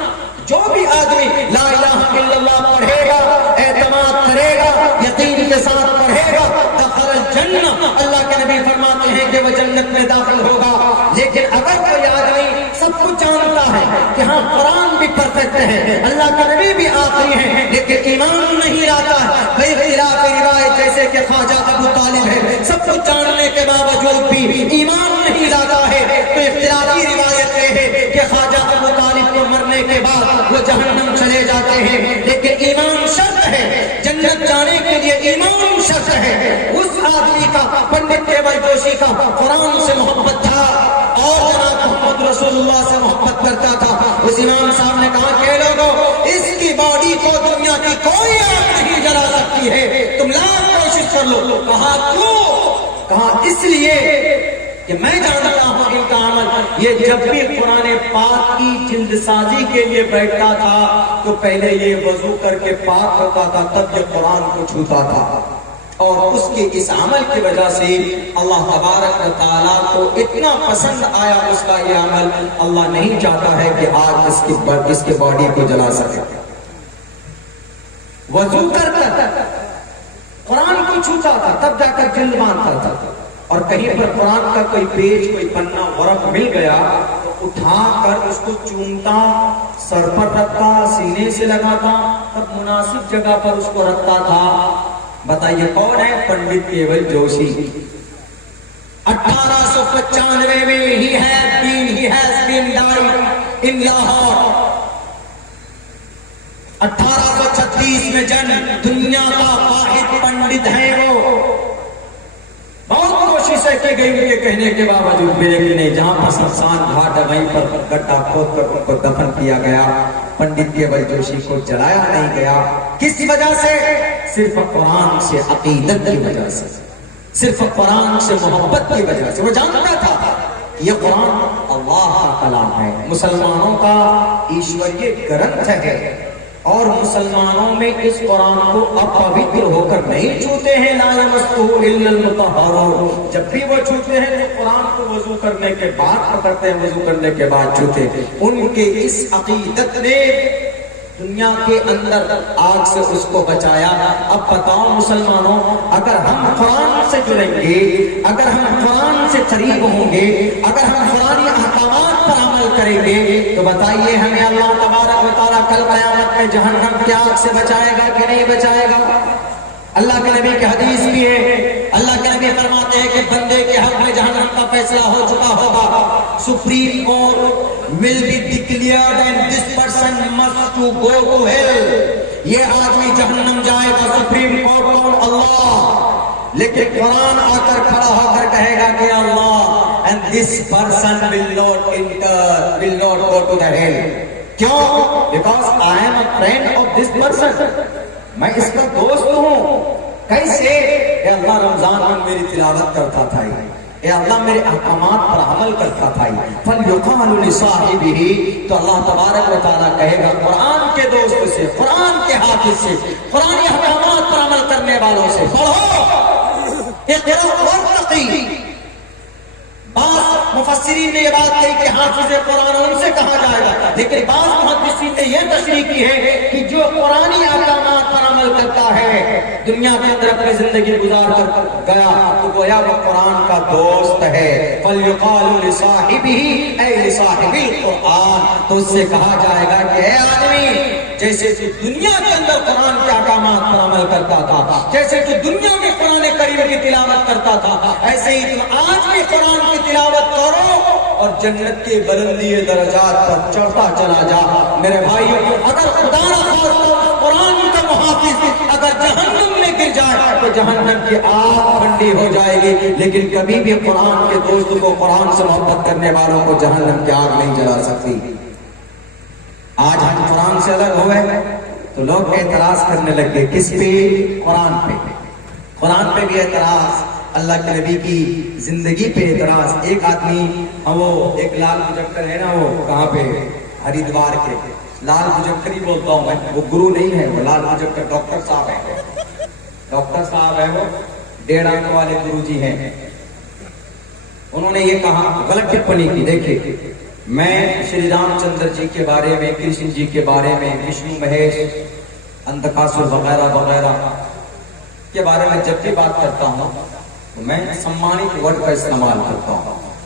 جو بھی آدمی لا الہ الا اللہ پڑھے گا، اعتماد کرے گا، یقین کے ساتھ پڑھے گا، دخل الجنہ. اللہ کے نبی فرماتے ہیں کہ وہ جنت میں داخل ہوگا. لیکن اگر کوئی آدمی سب کچھ جانتا ہے کہ ہاں قرآن بھی پرفیکٹ ہے، اللہ کا نبی بھی آخری ہے، لیکن ایمان نہیں لاتا ہے، بھائی اختلاف روایت جیسے کہ خواجہ ابو طالب ہے، سب کچھ جاننے کے باوجود بھی ایمان نہیں لاتا ہے، تو اختلافی روایت یہ ہے کہ خواجہ ابو طالب کو مرنے کے بعد وہ جہنم چلے جاتے ہیں، لیکن ایمان شرط ہے، جنت جانے کے لیے ایمان شرط ہے۔ اس آدمی کا، پنڈت کیول جوشی کا قرآن سے محبت تھا اور جناب محمد رسول اللہ سے محبت کرتا تھا۔ اس امام صاحب نے کہا کہ لوگوں، اس کی باڈی کو دنیا کی کوئی آگ نہیں جلا سکتی ہے، تم لاکھ کوشش کر لو۔ کہا کیوں؟ کہا اس لیے کہ میں جانتا ہوں ان کا عمل، یہ جب بھی قرآن پاک کی جلد سازی کے لیے بیٹھتا تھا تو پہلے یہ وضو کر کے پاک ہوتا تھا، تب یہ قرآن کو چھوتا تھا، اور اس کے اس عمل کی وجہ سے اللہ تبارک و تعالیٰ کو اتنا پسند آیا اس کا یہ عمل، اللہ نہیں چاہتا ہے کہ آج اس کے باڈی کو جلا سکے۔ وضو کر کر قرآن کو چھوتا تھا، تب جا کر جلد باندھتا تھا، اور کہیں پر قرآن کا کوئی پیج، کوئی پنا ورق مل گیا تو اٹھا کر اس کو چومتا، سر پر رکھتا، سینے سے لگاتا، تب مناسب جگہ پر اس کو رکھتا تھا۔ بتائیے کون ہے؟ پنڈت کیول جوشی۔ 1895 میں he has been died in Lahore۔ 1836 میں جنم، دنیا کا واحد پنڈت ہے وہ۔ بہت کوششیں کی گئی ان کے کہنے کے باوجود بھی، لیکن نہیں، جہاں پر شمشان گھاٹ ہے وہیں پر گڈھا کھود کر ان کو دفن کیا گیا، پنڈت کیول جوشی کو جلایا نہیں گیا۔ کس وجہ سے؟ صرف قرآن سے عقیدت کی وجہ سے، صرف قرآن سے محبت کی وجہ سے۔ وہ جانتا تھا یہ قرآن اللہ کا کلام ہے، مسلمانوں کا ایشوریہ گرنتھ ہے، اور مسلمانوں میں اس قرآن کو اپوتر ہو کر نہیں چھوتے ہیں، لا یمسہ الا المطہرون۔ جب بھی وہ چھوتے ہیں تو قرآن کو وضو کرنے کے بعد پکڑتے ہیں، وضو کرنے کے بعد چھوتے۔ ان کے اس عقیدت نے دنیا کے اندر آگ سے اس کو بچایا۔ اب بتاؤ مسلمانوں، اگر ہم قرآن سے جڑیں گے، اگر ہم قرآن سے قریب ہوں گے، اگر ہم قرآنی احکامات پر عمل کریں گے، تو بتائیے ہمیں اللہ تبارک و تعالیٰ کل قیامت میں جہنم کی آگ سے بچائے گا کہ نہیں بچائے گا؟ اللہ کے نبی کی حدیث بھی ہے، اللہ کے نبی فرماتے ہیں کہ بندے کے حق میں جہنم کا فیصلہ ہو چکا ہوگا، supreme court will be declared and this person must to go to hell۔ یہ آدمی جہنم جائے گا، سپریم کورٹ کون؟ اللہ، لیکن قرآن آ کر کھڑا ہو کر کہے گا کہ اللہ and this person will not go to the hell۔ کیوں؟ because I am a friend of this person، میں اس کا دوست ہوں۔ کیسے؟ اے اللہ رمضان میں میری تلاوت کرتا تھا، اے اللہ میرے احکامات پر عمل کرتا تھا، فَلْيُقَالُ لِصَاحِبِهِ، تو اللہ تبارک و تعالیٰ کہے گا قرآن کے دوست سے، قرآن کے حافظ سے، قرآنی احکامات پر عمل کرنے والوں سے، پڑھو، اقرأ وارتقی۔ بعض مفسرین نے یہ بات کہی کہ حافظ قرآن ان سے کہا جائے گا، لیکن بعض محدثین نے یہ تشریح کی ہے کہ جو قرآنی احکامات پر عمل کرتا ہے، دنیا کے اندر اپنی زندگی گزار کر گیا، تو گویا وہ قرآن کا دوست ہے۔ فَلْيُقَالُ لِصَاحِبِهِ اے لِصَاحِبِ الْقُرْآن، تو اس سے کہا جائے گا کہ اے آدمی، جیسے تو دنیا کے اندر قرآن کے احکامات پر عمل کرتا تھا، جیسے تو دنیا میں قرآن کریم کی تلاوت کرتا تھا، ایسے ہی تم آج بھی قرآن کی تلاوت کرو اور جنت کے بلندی درجات پر چڑھتا چلا جا۔ میرے بھائیو، اگر خدا نہ خواستہ قرآن کا محافظ اگر جہنم میں گر جائے تو جہنم کی آگ ٹھنڈی ہو جائے گی، لیکن کبھی بھی قرآن کے دوست کو، قرآن سے محبت کرنے والوں کو جہنم کی آگ نہیں جلا سکتی۔ آج ہم قرآن سے الگ ہوئے تو لوگ اعتراض کرنے لگے، کس پہ؟ قرآن پہ۔ قرآن پہ بھی اعتراض، اللہ کے نبی کی زندگی پہ اعتراض۔ ایک آدمی، وہ ایک لال مجفر ہے نا، وہ کہاں پہ؟ ہریدوار کے لال مجفر ہی بولتا ہوں میں، وہ گرو نہیں ہے، وہ لال مجفر ڈاکٹر صاحب ہے، ڈاکٹر صاحب ہے، وہ 1.5 آنکھ والے گرو جی ہیں۔ انہوں نے یہ کہا، غلط ٹپنی کی، دیکھیے میں شری رام چندر جی کے بارے میں، کرشن جی کے بارے میں، وشنو مہیش، اندکاسر وغیرہ وغیرہ کے بارے میں جب بھی بات کرتا ہوں تو میں سمانت ورڈ کا استعمال کرتا ہوں۔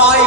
5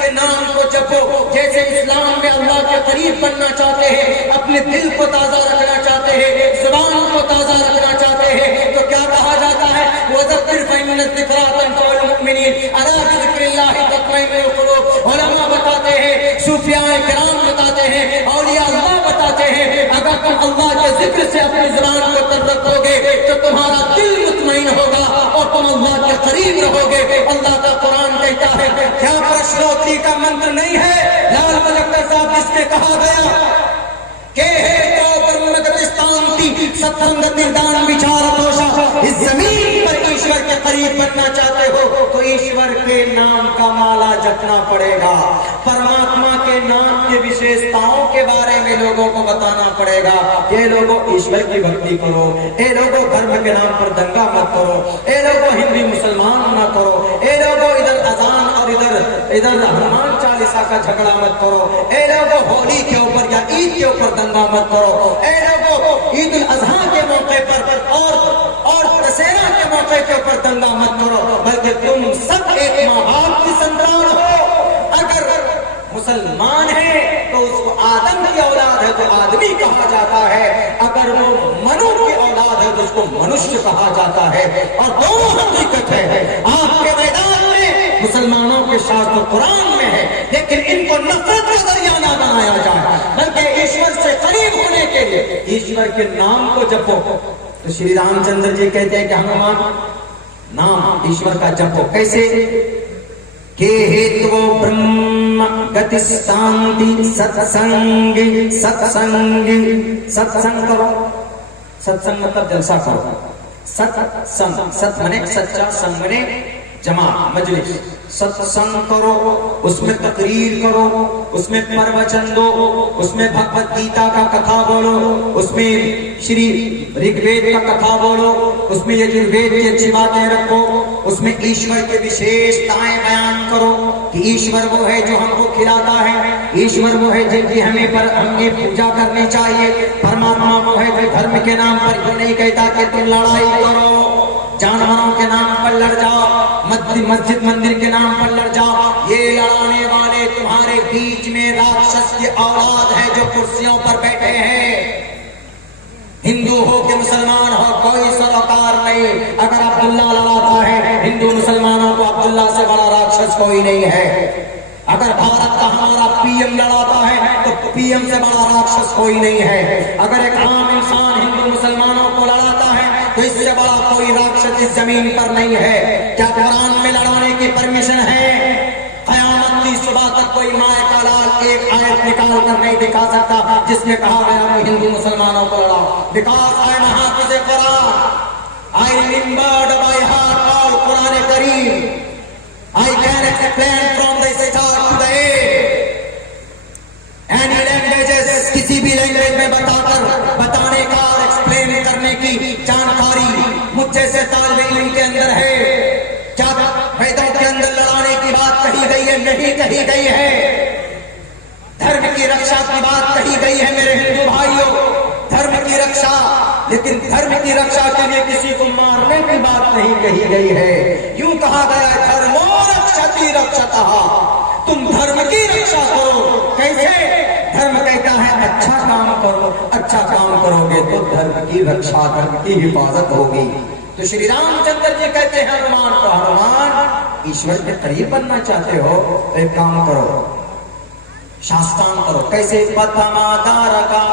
کے نام کو جپو. جیسے اسلام میں اللہ کے قریب بننا چاہتے ہیں، اپنے دل کو تازہ رکھنا چاہتے ہیں، زبان کو تازہ رکھنا چاہتے ہیں، تو کیا کہا جاتا ہے؟ وَذَكِّرْ فَإِنَّ الذِّكْرَىٰ تَنفَعُ الْمُؤْمِنِينَ. أَلَا بِذِكْرِ اللَّهِ تَطْمَئِنُّ الْقُلُوبُ. علماء بتاتے ہیں، صوفیاء کرام بتاتے ہیں، اولیاء اللہ بتاتے ہیں، اگر تم اللہ کے ذکر سے اپنی زبان کو تر رکھو گے تو تمہارا دل مطمئن ہوگا اور تم اللہ کے قریب رہو گے. اللہ کا قرآن کہتا ہے، کیا پرشنوتی کا منتر نہیں ہے لال ملکہ صاحب جس میں کہا گیا کہ ہے تو برمدستان کی ستسنگت دان بچار دوشا. اس زمین پر ایشور کے قریب بننا چاہتے ہو تو ایشور کے نام کا مالا جپنا پڑے گا. پرماتما کے نام کے وشیشتاؤں کے بارے میں لوگوں کو بتانا پڑے گا. یہ لوگوں ایشور کی بھکتی کرو، اے لوگوں دھرم کے نام پر دنگا مت کرو، اے لوگوں ہندو مسلمان نہ کرو، اے لوگوں ادھر اذان اور ادھر ہنومان چالیسا کا جھگڑا مت کرو، اے لوگوں ہولی کے اوپر یا عید کے اوپر دنگا مت کرو، اے لوگوں عید الاضحیٰ کے موقع پر اور دسہرہ کے موقع کے اوپر دنگا مت کرو، بلکہ تم سب ایک ماں باپ کی سنتان ہو. اگر مسلمان ہے تو اس کو آدم کی اولاد ہے تو آدمی کہا جاتا ہے، اگر وہ منو کی اولاد ہے تو اس کو منشیہ کہا جاتا ہے. اور دونوں حقیقت ہے آپ کے میدان میں، مسلمانوں کے شاستر قرآن میں ہے. لیکن ان کو نفرت کا ذریعہ نہ بنایا جائے، بلکہ ایشور سے قریب ہونے کے لیے ایشور کے نام کو جپو. تو شری رام چندر جی کہتے ہیں کہ ہنومان نام ایشور کا جپو. کیسے کہ ہیتو برہم گتی شانتی ستسنگ ستسنگ کرو. ستسنگ مطلب جلسہ کرو. ستسنگ، ست منے سچا، سنگ منے جمع مجلس. ستسنگ کرو، اس میں تقریر کرو، اس میں پروچن دو، اس میں بھگوت گیتا کا کتھا بولو، اس میں شری رگ وید کا کتھا بولو، اس میں یجروید کی اچھی باتیں رکھو، اس میں ایشور کے وشیشتائیں بیان کرو کہ ایشور وہ ہے جو ہم کو کھلاتا ہے، ایشور وہ ہے جن کی ہمیں پوجا کرنی چاہیے، پرماتما وہ ہے جو دھرم کے نام پر یہ نہیں کہتا کہ تم لڑائی کرو، جانوروں کے نام پر لڑ جاؤ، مسجد مندر کے نام پر لڑ جاؤ. یہ لڑانے والے تمہارے بیچ میں راکشس کی اولاد ہے جو کرسیوں پر بیٹھے ہیں. ہندو ہو کہ مسلمان ہو کوئی سروکار نہیں. اگر عبداللہ لڑاتا ہے ہندو مسلمانوں کو، عبداللہ سے بڑا راکشس کوئی نہیں ہے. اگر بھارت کا ہمارا پی ایم لڑاتا ہے تو پی ایم سے بڑا راکشس کوئی نہیں ہے. اگر ایک عام انسان ہندو مسلمانوں کو لڑاتا ہے تو اس سے بڑا کوئی راکشس اس زمین پر نہیں ہے. کیا قرآن میں لڑانے کی پرمیشن ہے؟ قیامت کی صبح تک کوئی مائے کا لال ایک آیت نکال کر نہیں دکھا سکتا جس میں کہا گیا کہ ہندو مسلمانوں کو لڑاؤ. Because I am Hafiz Quran, I remembered by heart all Quran Kareem. I can explain from the start to the end. Any languages, کسی بھی لینگویج میں بتانے کا اور ایکسپلین کرنے کی جانکاری مجھ جیسے طالب علم کے اندر ہے. کیا ویدوں کے اندر لڑانے کی بات کہی گئی ہے؟ نہیں کہی گئی ہے. دھرم کی رکشا کی بات کہی گئی ہے میرے ہندو بھائیوں، دھرم کی رکشا. لیکن دھرم کی رکشا کے لیے کسی کو مارنے کی بات نہیں کہی گئی ہے. یوں کہا گیا ہے دھرمو رکشتی رکشتہ، تم دھرم کی رکشا کرو. کیسے؟ دھرم کہتا ہے اچھا کام کرو، اچھا کام کرو گے تو دھرم کی رکشا، دھرم کی حفاظت ہوگی. تو شری رام چندر جی کہتے ہیں ہنومان کو، ہنومان ایشور کے قریب بننا چاہتے ہو تو ایک کام کرو، شاستان کرو. کیسے؟ پتھمادار کا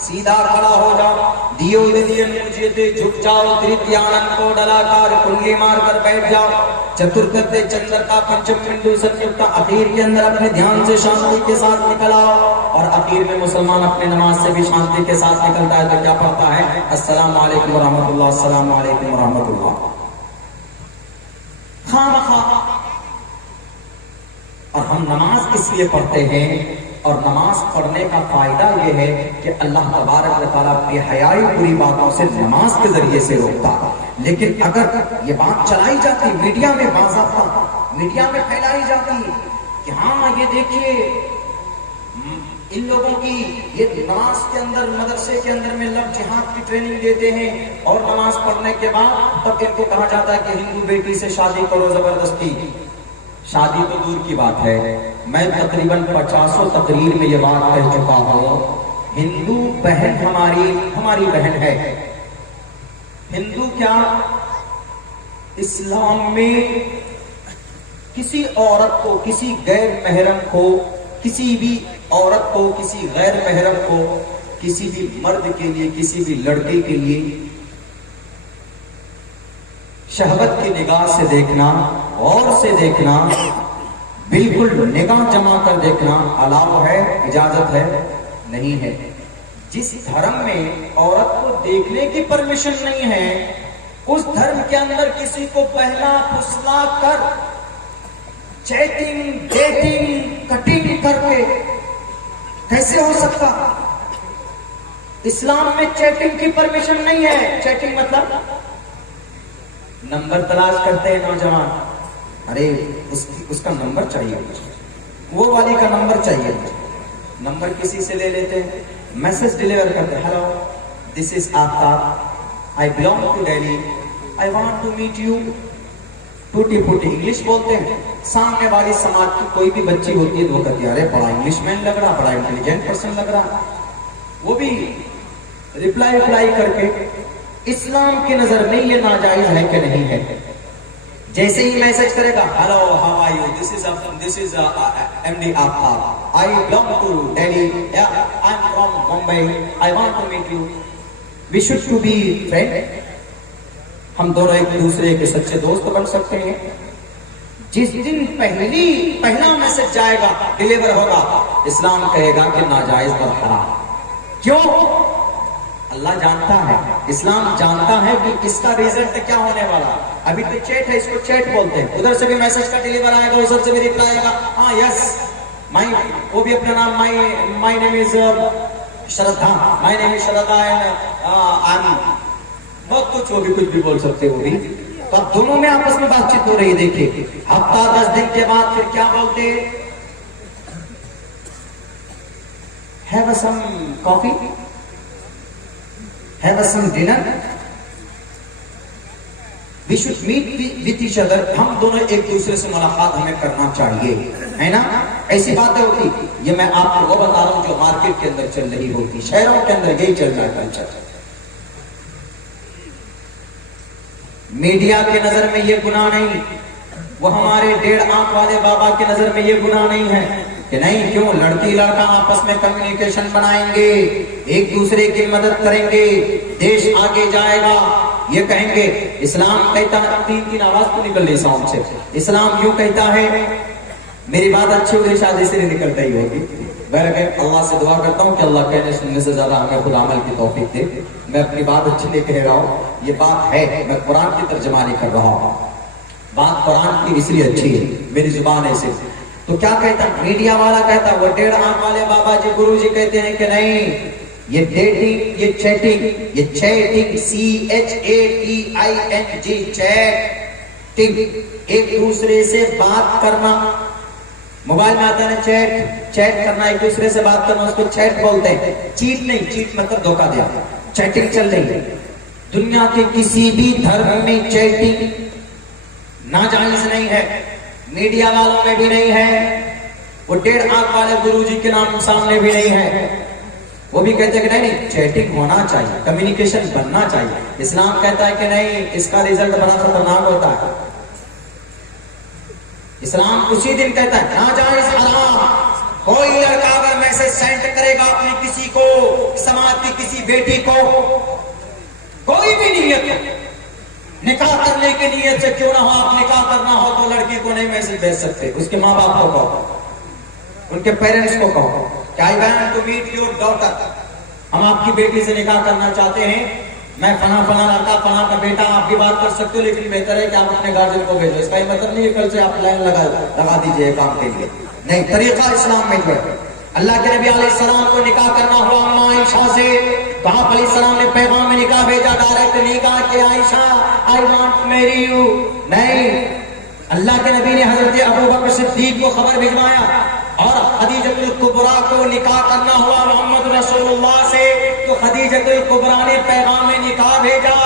سیدھا کھڑا ہو جاؤ، دیو دین مجھے دے جھک جاؤ، تریتیانن کو ڈلا کر کنڈلی مار کر بیٹھ جاؤ، چترتھ چندر کا پنچم بندو سنیکتا، اخیر کے اندر اپنے دھیان سے شانتی کے ساتھ نکل آؤ. اور اخیر میں مسلمان اپنے نماز سے بھی شانتی کے ساتھ نکلتا ہے تو کیا پڑھتا ہے؟ السلام علیکم ورحمۃ اللہ، السلام علیکم ورحمۃ اللہ. خواہ اور ہم نماز اس لیے پڑھتے ہیں، اور نماز پڑھنے کا فائدہ یہ ہے کہ اللہ تبارک و تعالیٰ بے حیائی پوری باتوں سے نماز کے ذریعے سے روکتا. لیکن اگر یہ بات چلائی جاتی میڈیا میں، باضابطہ میڈیا میں پھیلائی جاتی کہ ہاں یہ دیکھیے ان لوگوں کی یہ نماز کے اندر، مدرسے کے اندر میں لفظ جہاد کی ٹریننگ دیتے ہیں، اور نماز پڑھنے کے بعد تب ان کو کہا جاتا ہے کہ ہندو بیٹی سے شادی کرو زبردستی. شادی تو دور کی بات ہے، میں تقریباً 50 تقریر میں یہ بات کہہ چکا ہوں، ہندو بہن ہماری بہن ہے۔ ہندو کیا، اسلام میں کسی عورت کو، کسی غیر محرم کو، کسی بھی عورت کو، کسی غیر محرم کو، کسی بھی مرد کے لیے، کسی بھی لڑکے کے لیے شہوت کی نگاہ سے دیکھنا، غور سے دیکھنا، بالکل نگاہ جما کر دیکھنا الاؤ ہے، اجازت ہے؟ نہیں ہے۔ جس دھرم میں عورت کو دیکھنے کی پرمیشن نہیں ہے، اس دھرم کے اندر کسی کو پہلا پھسلا کر چیٹنگ، ڈیٹنگ، کٹنگ کر کے کیسے ہو سکتا؟ اسلام میں چیٹنگ کی پرمیشن نہیں ہے۔ چیٹنگ مطلب نمبر تلاش کرتے ہیں نوجوان، ارے اس کا نمبر چاہیے مجھے، وہ والی کا نمبر چاہیے مجھے، نمبر کسی سے لے لیتے ہیں، میسج ڈیلیور کرتے ہیں، hello this is Aftab, I belong to Delhi, I want to meet you, ٹوٹی پھوٹی انگلش بولتے ہیں۔ سامنے والی سماج کی کوئی بھی بچی ہوتی ہے تو وہ کہتی ہے ارے بڑا انگلش مین لگ رہا، بڑا انٹیلیجنٹ پرسن لگ رہا، وہ بھی ریپلائی کر کے۔ اسلام کی نظر میں یہ ناجائز ہے کہ نہیں ہے؟ جیسے ہی میسج کرے گا، hello how are you, this is M D Aftab, I belong to Delhi, I am from Mumbai, I want to meet you, we should to be friend, ہم دونوں ایک دوسرے کے سچے دوست بن سکتے ہیں۔ جس دن پہلا میسج جائے گا، ڈیلیور ہوگا، اسلام کہے گا کہ ناجائز اور حرام۔ کیوں؟ اللہ جانتا ہے، اسلام جانتا ہے کہ اس کا ریزلٹ کیا ہونے والا۔ ابھی تو چیٹ ہے، اس کو چیٹ بولتے ہیں، ادھر سے بھی میسج کا ڈیلیور آئے گا، ادھر سے بھی ریپلائی آئے گا، ہاں یس وہ بھی اپنا نام مائی نیم از شردھا، مائی نیم از شردھا، بہت کچھ، وہ بھی کچھ بھی بول سکتے، وہ بھی۔ تو اب دونوں میں آپس میں بات چیت ہو رہی ہے، دیکھیے ہفتہ 10 دن کے بعد پھر کیا بولتے، have some coffee, have some dinner, we should meet with each other، ہم دونوں ایک دوسرے سے ملاقات ہمیں کرنا چاہیے، ہے نا؟ ایسی باتیں ہوتی، یہ میں آپ کو وہ بتا رہا ہوں جو مارکیٹ کے اندر چل رہی ہوتی، شہروں کے اندر یہی چل رہا ہے کلچر۔ میڈیا کی نظر میں یہ گناہ نہیں، وہ ہمارے 1.5 آنکھ والے بابا کی نظر میں یہ گناہ نہیں ہے کہ نہیں، کیوں لڑکی لڑکا آپس میں کمیونیکیشن بنائیں گے، ایک دوسرے کی مدد کریں گے، دیش آگے جائے گا، یہ کہیں گے۔ اسلام کہتا ہے، 3 آواز تو نکل رہی ساؤنڈ سے، اسلام یوں کہتا ہے، میری بات اچھی ہوگی شاید اس لیے نکلتا ہی ہوگی، بہرکہ اللہ سے دعا کرتا ہوں کہ اللہ کہنے سننے سے زیادہ ہمیں خود عمل کی توفیق دے۔ میں اپنی بات اچھی نہیں کہہ رہا ہوں، یہ بات ہے، میں قرآن کی ترجمانی کر رہا ہوں، بات قرآن کی اس لیے اچھی ہے، میری زبان ایسے۔ تو کیا کہتا میڈیا والا، کہتا وہ 1.5 آنکھ والے بابا جی گرو جی کہتے ہیں کہ نہیں، یہ ڈیٹنگ، یہ چیٹنگ، یہ چیٹنگ CHATING، چیٹنگ، ایک دوسرے سے بات کرنا، موبائل میں آتا ہے چیٹ کرنا، ایک دوسرے سے بات کرنا، اس کو چیٹ بولتے ہیں، چیٹ نہیں، چیٹ مطلب دھوکہ دیا، چیٹنگ چل رہی ہے۔ دنیا کے کسی بھی دھرم میں چیٹنگ ناجائز نہیں ہے، میڈیا والوں میں بھی نہیں ہے، وہ 1.5 آنکھ والے گرو جی کے نام سامنے بھی نہیں ہے، وہ بھی کہتے ہیں کہ نہیں چیٹنگ ہونا چاہیے، کمیونیکیشن بننا چاہیے۔ اسلام کہتا ہے کہ نہیں، اس کا ریزلٹ بڑا خطرناک ہوتا ہے۔ اسلام اسی دن کہتا ہے ناجائز، حرام۔ کوئی لڑکا اگر میسج سینڈ کرے گا اپنی کسی کو، سماج کی کسی بیٹی کو، کوئی بھی نیت، نکاح کرنے کی نیت سے کیوں نہ ہو، آپ نکاح کرنا ہو تو لڑکی کو نہیں میسج بھیج سکتے، اس کے ماں باپ کو کہو، ان کے پیرنٹس کو کہو کہ I want to meet your daughter، ہم آپ کی بیٹی سے نکاح کرنا چاہتے ہیں، میں فلاں لڑکا، فلاں کا بیٹا، آپ بھی بات کر سکتے ہو، لیکن بہتر ہے کہ آپ اپنے گارجن کو بھیجو۔ اس کا یہ مطلب نہیں ہے کل سے آپ لائن لگا دیجئے کام کے لیے، نہیں، طریقہ اسلام میں جو ہے۔ اللہ کے نبی علیہ السلام کو نکاح کرنا ہوا اما عائشہ سے، تو آپ علیہ السلام نے پیغام میں نکاح بھیجا، ڈائریکٹ نہیں کہا کہ عائشہ I want to marry you، نہیں، اللہ کے نبی نے حضرت ابو بکر صدیق کو خبر بھجوایا، اور خدیجۃ الکبریٰ کو نکاح کرنا ہوا محمد رسول اللہ سے، تو خدیجۃ الکبریٰ نے پیغام میں نکاح بھیجا،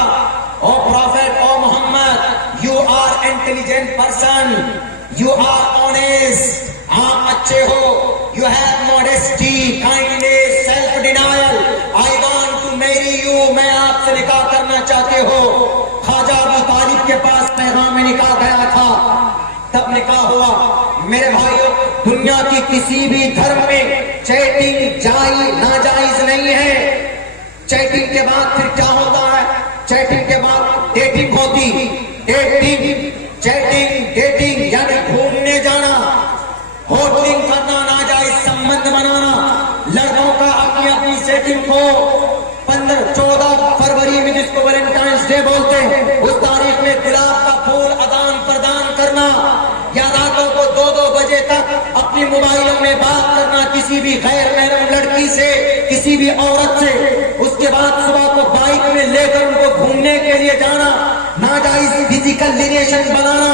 O prophet, O Muhammad, you are intelligent person، You are honest. آپ اچھے ہو. You have modesty, kindness, self-denial. I want to marry you. میں آپ سے نکاح کرنا چاہتے ہو. خواجہ ابو طالب کے پاس پیغام نکاح گیا تھا, تب نکاح ہوا. میرے بھائیو, دنیا کی کسی بھی دھرم میں چیٹنگ ناجائز نہیں ہے. چیٹنگ کے بعد پھر کیا ہوتا ہے؟ چیٹنگ کے بعد ڈیٹنگ ہوتی. ڈیٹنگ یعنی گھومنے جانا, ہوٹلنگ کرنا, ناجائز سمبند بنانا. لڑکوں کا اپنی اپنی سیٹنگ کو 14 فروری میں جس کو ویلنٹائنس ڈے بولتے ہیں, اس تاریخ میں گلاب کا پھول آدان پردان کرنا, یا راتوں کو 2 بجے تک اپنی موبائلوں میں بات کرنا کسی بھی غیر محرم لڑکی سے, کسی بھی عورت سے. اس کے بعد صبح کو بائک میں لے کر ان کو گھومنے کے لیے جانا, ناجائز فزیکل ریلیشن بنانا,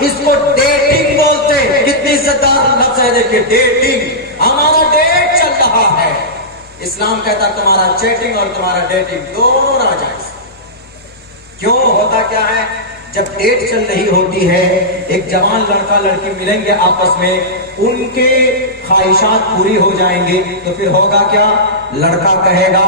اس کو ڈیٹنگ بولتے ہیں. کتنی عزتدار لفظ ہے دیکھیے, ڈیٹنگ. ہمارا ڈیٹ چل رہا ہے. اسلام کہتا ہے تمہارا چیٹنگ اور تمہارا ڈیٹنگ دونوں ناجائز. کیوں ہوتا کیا ہے؟ جب ڈیٹ چل رہی ہوتی ہے, ایک جوان لڑکا لڑکی ملیں گے آپس میں, ان کے خواہشات پوری ہو جائیں گے, تو پھر ہوگا کیا؟ لڑکا کہے گا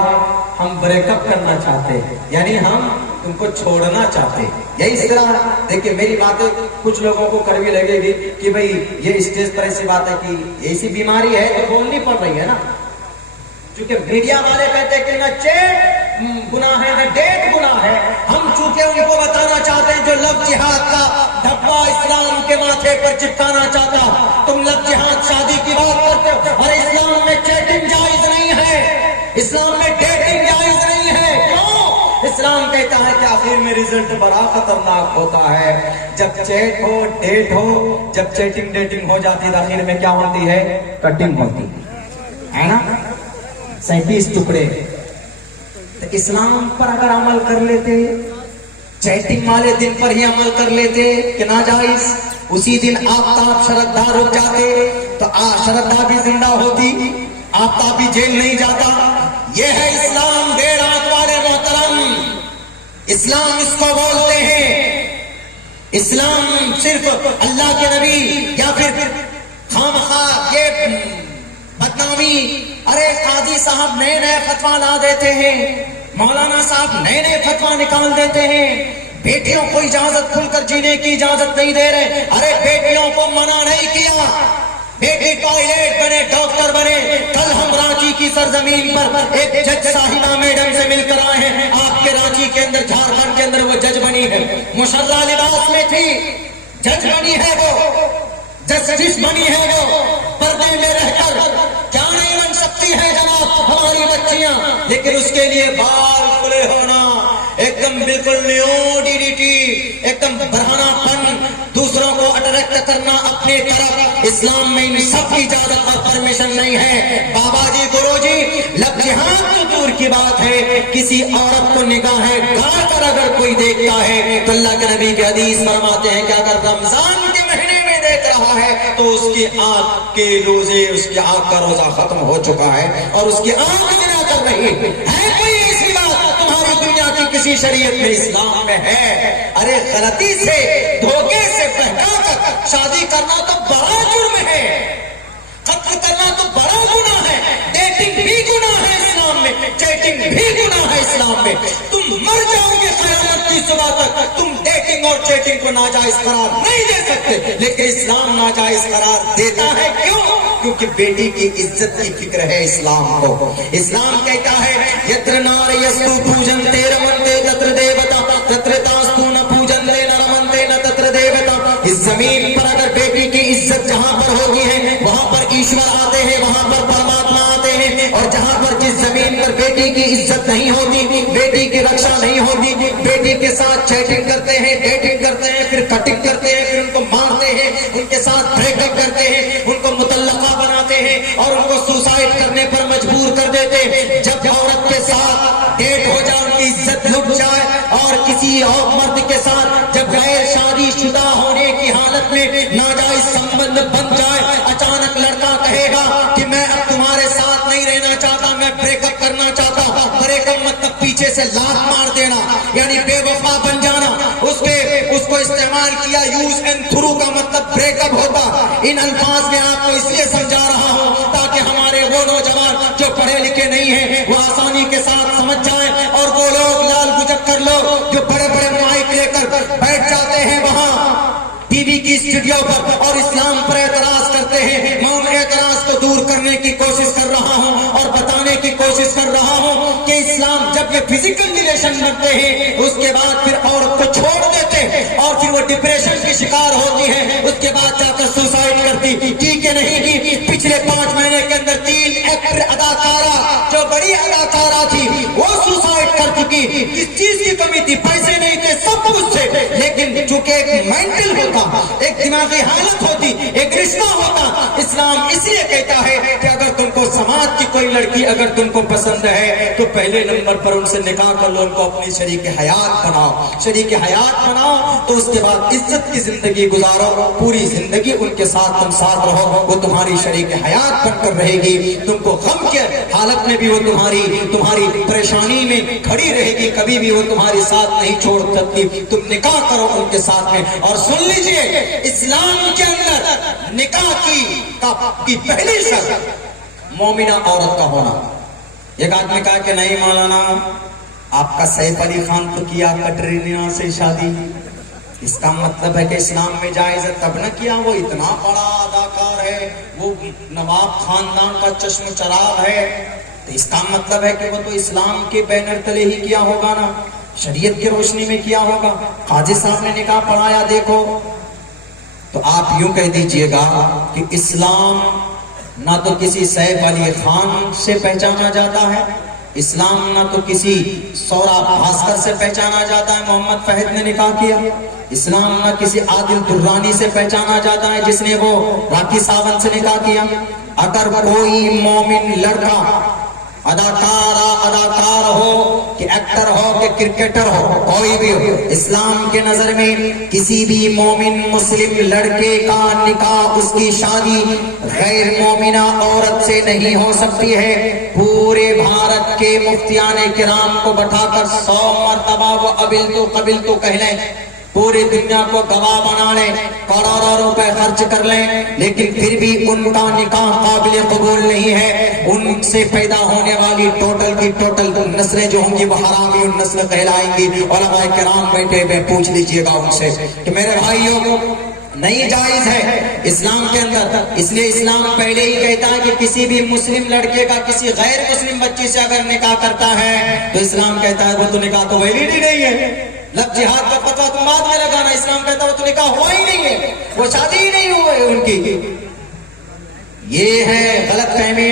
ہم بریک اپ کرنا چاہتے ہیں, یعنی ہم تم کو چھوڑنا چاہتے ہیں. یہی اس طرح دیکھیے, میری باتیں کچھ لوگوں کو کڑوی لگے گی کہ بھئی یہ اسٹیج پر ایسی بات ہے کہ ایسی بیماری ہے تو بولنی پڑ رہی ہے نا, چونکہ میڈیا والے کہتے ہیں کہ نہ چیٹ گناہ ہے نہ ڈیٹ گناہ ہے. ہم چونکہ ان کو بتانا چاہتے ہیں جو لو جہاد کا دھبا اسلام کے ماتھے پر چپکانا چاہتا, تم لو جہاد شادی کی بات کرتے ہو, اور اسلام میں چیٹنگ جائز نہیں ہے, اسلام میں ڈیٹنگ جائز نہیں ہے. کیوں؟ اسلام کہتا ہے کہ آخر میں رزلٹ بڑا خطرناک ہوتا ہے. جب چیٹ ہو, ڈیٹ ہو, جب چیٹنگ ڈیٹنگ ہو جاتی ہے, آخر میں کیا ہوتی ہے؟ کٹنگ ہوتی ہے نا, 37 ٹکڑے. تو اسلام پر اگر عمل کر لیتے, چیٹنگ والے دن پر ہی عمل کر لیتے کہ ناجائز, اسی دن آفتاب شردا رک جاتے تو شردا بھی زندہ ہوتی, آفتاب بھی جیل نہیں جاتا. یہ ہے اسلام دیر رات والے محترم. اسلام اس کو بولتے ہیں. اسلام صرف اللہ کے نبی یا پھر خامخواہ یہ بدنامی, ارے قاضی صاحب نئے نئے فتوا لا دیتے ہیں, مولانا صاحب نئے نئے فتوا نکال دیتے ہیں, بیٹیوں کو اجازت کھل کر جینے کی اجازت نہیں دے رہے. ارے بیٹیوں کو منع نہیں کیا, بیٹی پائلٹ بنے, ڈاکٹر بنے. کل ہم رانچی کی سرزمین پر ایک جج صاحبہ میڈم سے مل کر آئے ہیں. آپ کے رانچی کے اندر, جھارکھنڈ کے اندر وہ جج بنی ہے, مشرہ لباس میں تھی, جج بنی ہے وہ, جسٹس بنی ہے وہ, پردے میں رہ کر کیا نہیں بن سکتی ہے جناب ہماری بچیاں. لیکن اس کے لیے بال کھلے ہونا, ایک دم بالکل نیوڈیٹی, ایک دم برہنہ پن, دوسروں کو اٹریکٹ کرنا اپنے طرف, اسلام میں ان سب کی اجازت اور پرمیشن نہیں ہے. بابا جی, گرو جی, لو جہاد تو دور کی بات ہے, کسی عورت کو نگاہ گاہ کر اگر کوئی دیکھتا ہے تو اللہ کے نبی کے حدیث فرماتے ہیں کہ اگر رمضان کے مہینے میں دیکھ رہا ہے تو اس کی آنکھ کے روزے, اس کی آنکھ کا روزہ ختم ہو چکا ہے اور اس کی آنکھ گنا کر رہی ہے. کوئی ایسی بات تمہاری دنیا کی کسی شریعت میں, اسلام میں ہے؟ ارے غلطی سے, دھوکے سے بہکا کر شادی کرنا تو بڑا جرم ہے, قتل کرنا تو بڑا گناہ ہے, ڈیٹنگ بھی گناہ ہے اسلام میں, چیٹنگ بھی گناہ ہے اسلام میں. تم مر جاؤ گے قیامت کی صبح تک, تم ڈیٹنگ اور چیٹنگ کو ناجائز قرار نہیں دے سکتے, لیکن اسلام ناجائز قرار دیتا ہے. کیوں؟ کیونکہ بیٹی کی عزت کی فکر ہے اسلام کو. اسلام کہتا ہے یتر نار یستو پوجن تے رمنتے تتر دیوتا تتر تاستو نہ پوجن دے نہ رمنتے نہ تتر دیوتا. اس زمین پر اگر بیٹی کی عزت جہاں پر ہوتی ہے وہاں پر ایشور آتے ہیں, وہاں پر پرماتما آتے ہیں, اور جہاں پر جس زمین پر بیٹی کی عزت نہیں ہوتی, بیٹی کی رکشا نہیں ہوتی, بیٹی کے ساتھ چیٹنگ کرتے ہیں, ڈیٹنگ کرتے ہیں, پھر کٹنگ کرتے ہیں, پھر ان کو مارتے ہیں, ان کے ساتھ بریک اپ کرتے ہیں, ان کو مطلقہ بناتے ہیں اور ان کو سوسائڈ کرنے پر مجبور کر دیتے ہیں. جب عورت کے ساتھ ڈیٹ ہو جائے, ان کی عزت لٹ جائے, اور کسی اور مرد کے ساتھ جب غیر شادی شدہ ہونے کی حالت میں ناجائز سمبند بن جائے, اچانک لڑکا کہے گا کہ میں اب تمہارے ساتھ نہیں رہنا چاہتا, میں بریک اپ کرنا چاہتا ہوں. بریک اپ مطلب پیچھے سے لات مار دینا, یعنی بے وفا بن جانا. اس کو استعمال کیا یوز اینڈ تھرو کا مطلب بریک اپ ہوتا. ان الفاظ میں آپ کو اس لیے سمجھا رہا ہوں تاکہ ہمارے وہ نوجوان جو پڑھے لکھے نہیں ہیں وہ آسانی کے ساتھ سمجھ جائیں، اور وہ لوگ لال گجکر لوگ جو بڑے بڑے مائک لے کر بیٹھ جاتے ہیں وہاں ٹی وی کی اسٹوڈیو پر اور اسلام پر اعتراض کرتے ہیں، میں ان اعتراض کو دور کرنے کی کوشش کر رہا ہوں اور بتانے کی کوشش کر رہا ہوں کہ اسلام جب یہ فزیکل ریلیشن کرتے ہیں اس کے بعد پھر عورت کو چھوڑ دیتے ہیں اور پھر وہ ڈپریشن کی شکار ہوتی ہے، اس کے بعد جا کر سوسائڈ کرتی. ٹھیک ہے نہیں کی پچھلے 5 مہینے کے اندر 3 ایکٹر اداکارہ جو بڑی اداکارہ تھی وہ سوسائڈ کر چکی. کس چیز کی کمی تھی؟ پیسے نہیں تھے، سب کچھ تھے، لیکن چونکہ ایک مینٹل ہوتا، ایک دماغی حالت ہوتی، ایک رشتہ ہوتا. اسلام اس لیے کہتا ہے کہ اگر تم کو سماج کی کوئی لڑکی اگر تم کو پسند ہے تو پہلے نمبر پر ان سے نکاح کر لو، ان کو اپنی شریک حیات بناؤ. شریک حیات بناؤ تو اس کے بعد عزت کی زندگی گزارو، پوری زندگی ان کے ساتھ تم ساتھ رہو، وہ تمہاری شریک حیات بن کر رہے گی. تم کو غم کے حالت میں بھی وہ تمہاری پریشانی میں کھڑی رہے گی، کبھی بھی وہ تمہارے ساتھ نہیں چھوڑ سکتی. تم نکاح کرو ان کے ساتھ میں. اور سن لیجیے، اسلام کے اندر نکاح کی پہلی شرط مومنہ عورت کا ہونا. ایک آدمی کہا کہ نہیں مولانا آپ کا سیف علی خان تو کیا کٹرینہ سے شادی، اس کا مطلب ہے کہ اسلام میں جائز ہے تب نہ کیا، وہ اتنا بڑا اداکار ہے، وہ نواب خاندان کا چشم چراغ ہے، تو اس کا مطلب ہے کہ وہ تو اسلام کے بینر تلے ہی کیا ہوگا نا، شریعت کی روشنی میں کیا ہوگا. قاضی صاحب نے نکاح پڑھایا دیکھو، تو آپ یوں کہہ دیجئے گا کہ اسلام نہ تو کسی سیف علی خان سے پہچانا جاتا ہے، اسلام نہ تو کسی سوراب بھاسکر سے پہچانا جاتا ہے محمد فہد نے نکاح کیا، اسلام نہ کسی عادل درانی سے پہچانا جاتا ہے جس نے وہ راکھی ساونت سے نکاح کیا. اگر کوئی مومن لڑکا اداکار ہو کہ ایکٹر ہو کہ کرکٹر ہو، کوئی بھی ہو، اسلام کے نظر میں کسی بھی مومن مسلم لڑکے کا نکاح، اس کی شادی غیر مومنہ عورت سے نہیں ہو سکتی ہے. پورے بھارت کے مفتیان کرام کو بٹھا کر 100 مرتبہ وہ قبل تو کہہ لیں، پوری دنیا کو گواہ بنا لیں، کروڑوں روپے خرچ کر لیں، لیکن پھر بھی ان کا نکاح قابل قبول نہیں ہے. ان سے پیدا ہونے والی ٹوٹل کی ٹوٹل نسلیں جو ہوں گی وہ حرامی نسل کہلائیں گی. علماء کرام بیٹھے ہوئے پوچھ لیجئے گا ان سے کہ میرے بھائیوں نہیں جائز ہے اسلام کے اندر. اس لیے اسلام پہلے ہی کہتا ہے کہ کسی بھی مسلم لڑکے کا کسی غیر مسلم بچی سے اگر نکاح کرتا ہے تو اسلام کہتا ہے وہ تو نکاح تو ویلڈ ہی نہیں ہے. لفظ جہاد کا فتویٰ تم بعد میں لگانا، اسلام کہتا ہے وہ تو نکاح ہوا ہی نہیں ہے، وہ شادی ہی نہیں ہوئی ان کی. یہ ہے غلط فہمی.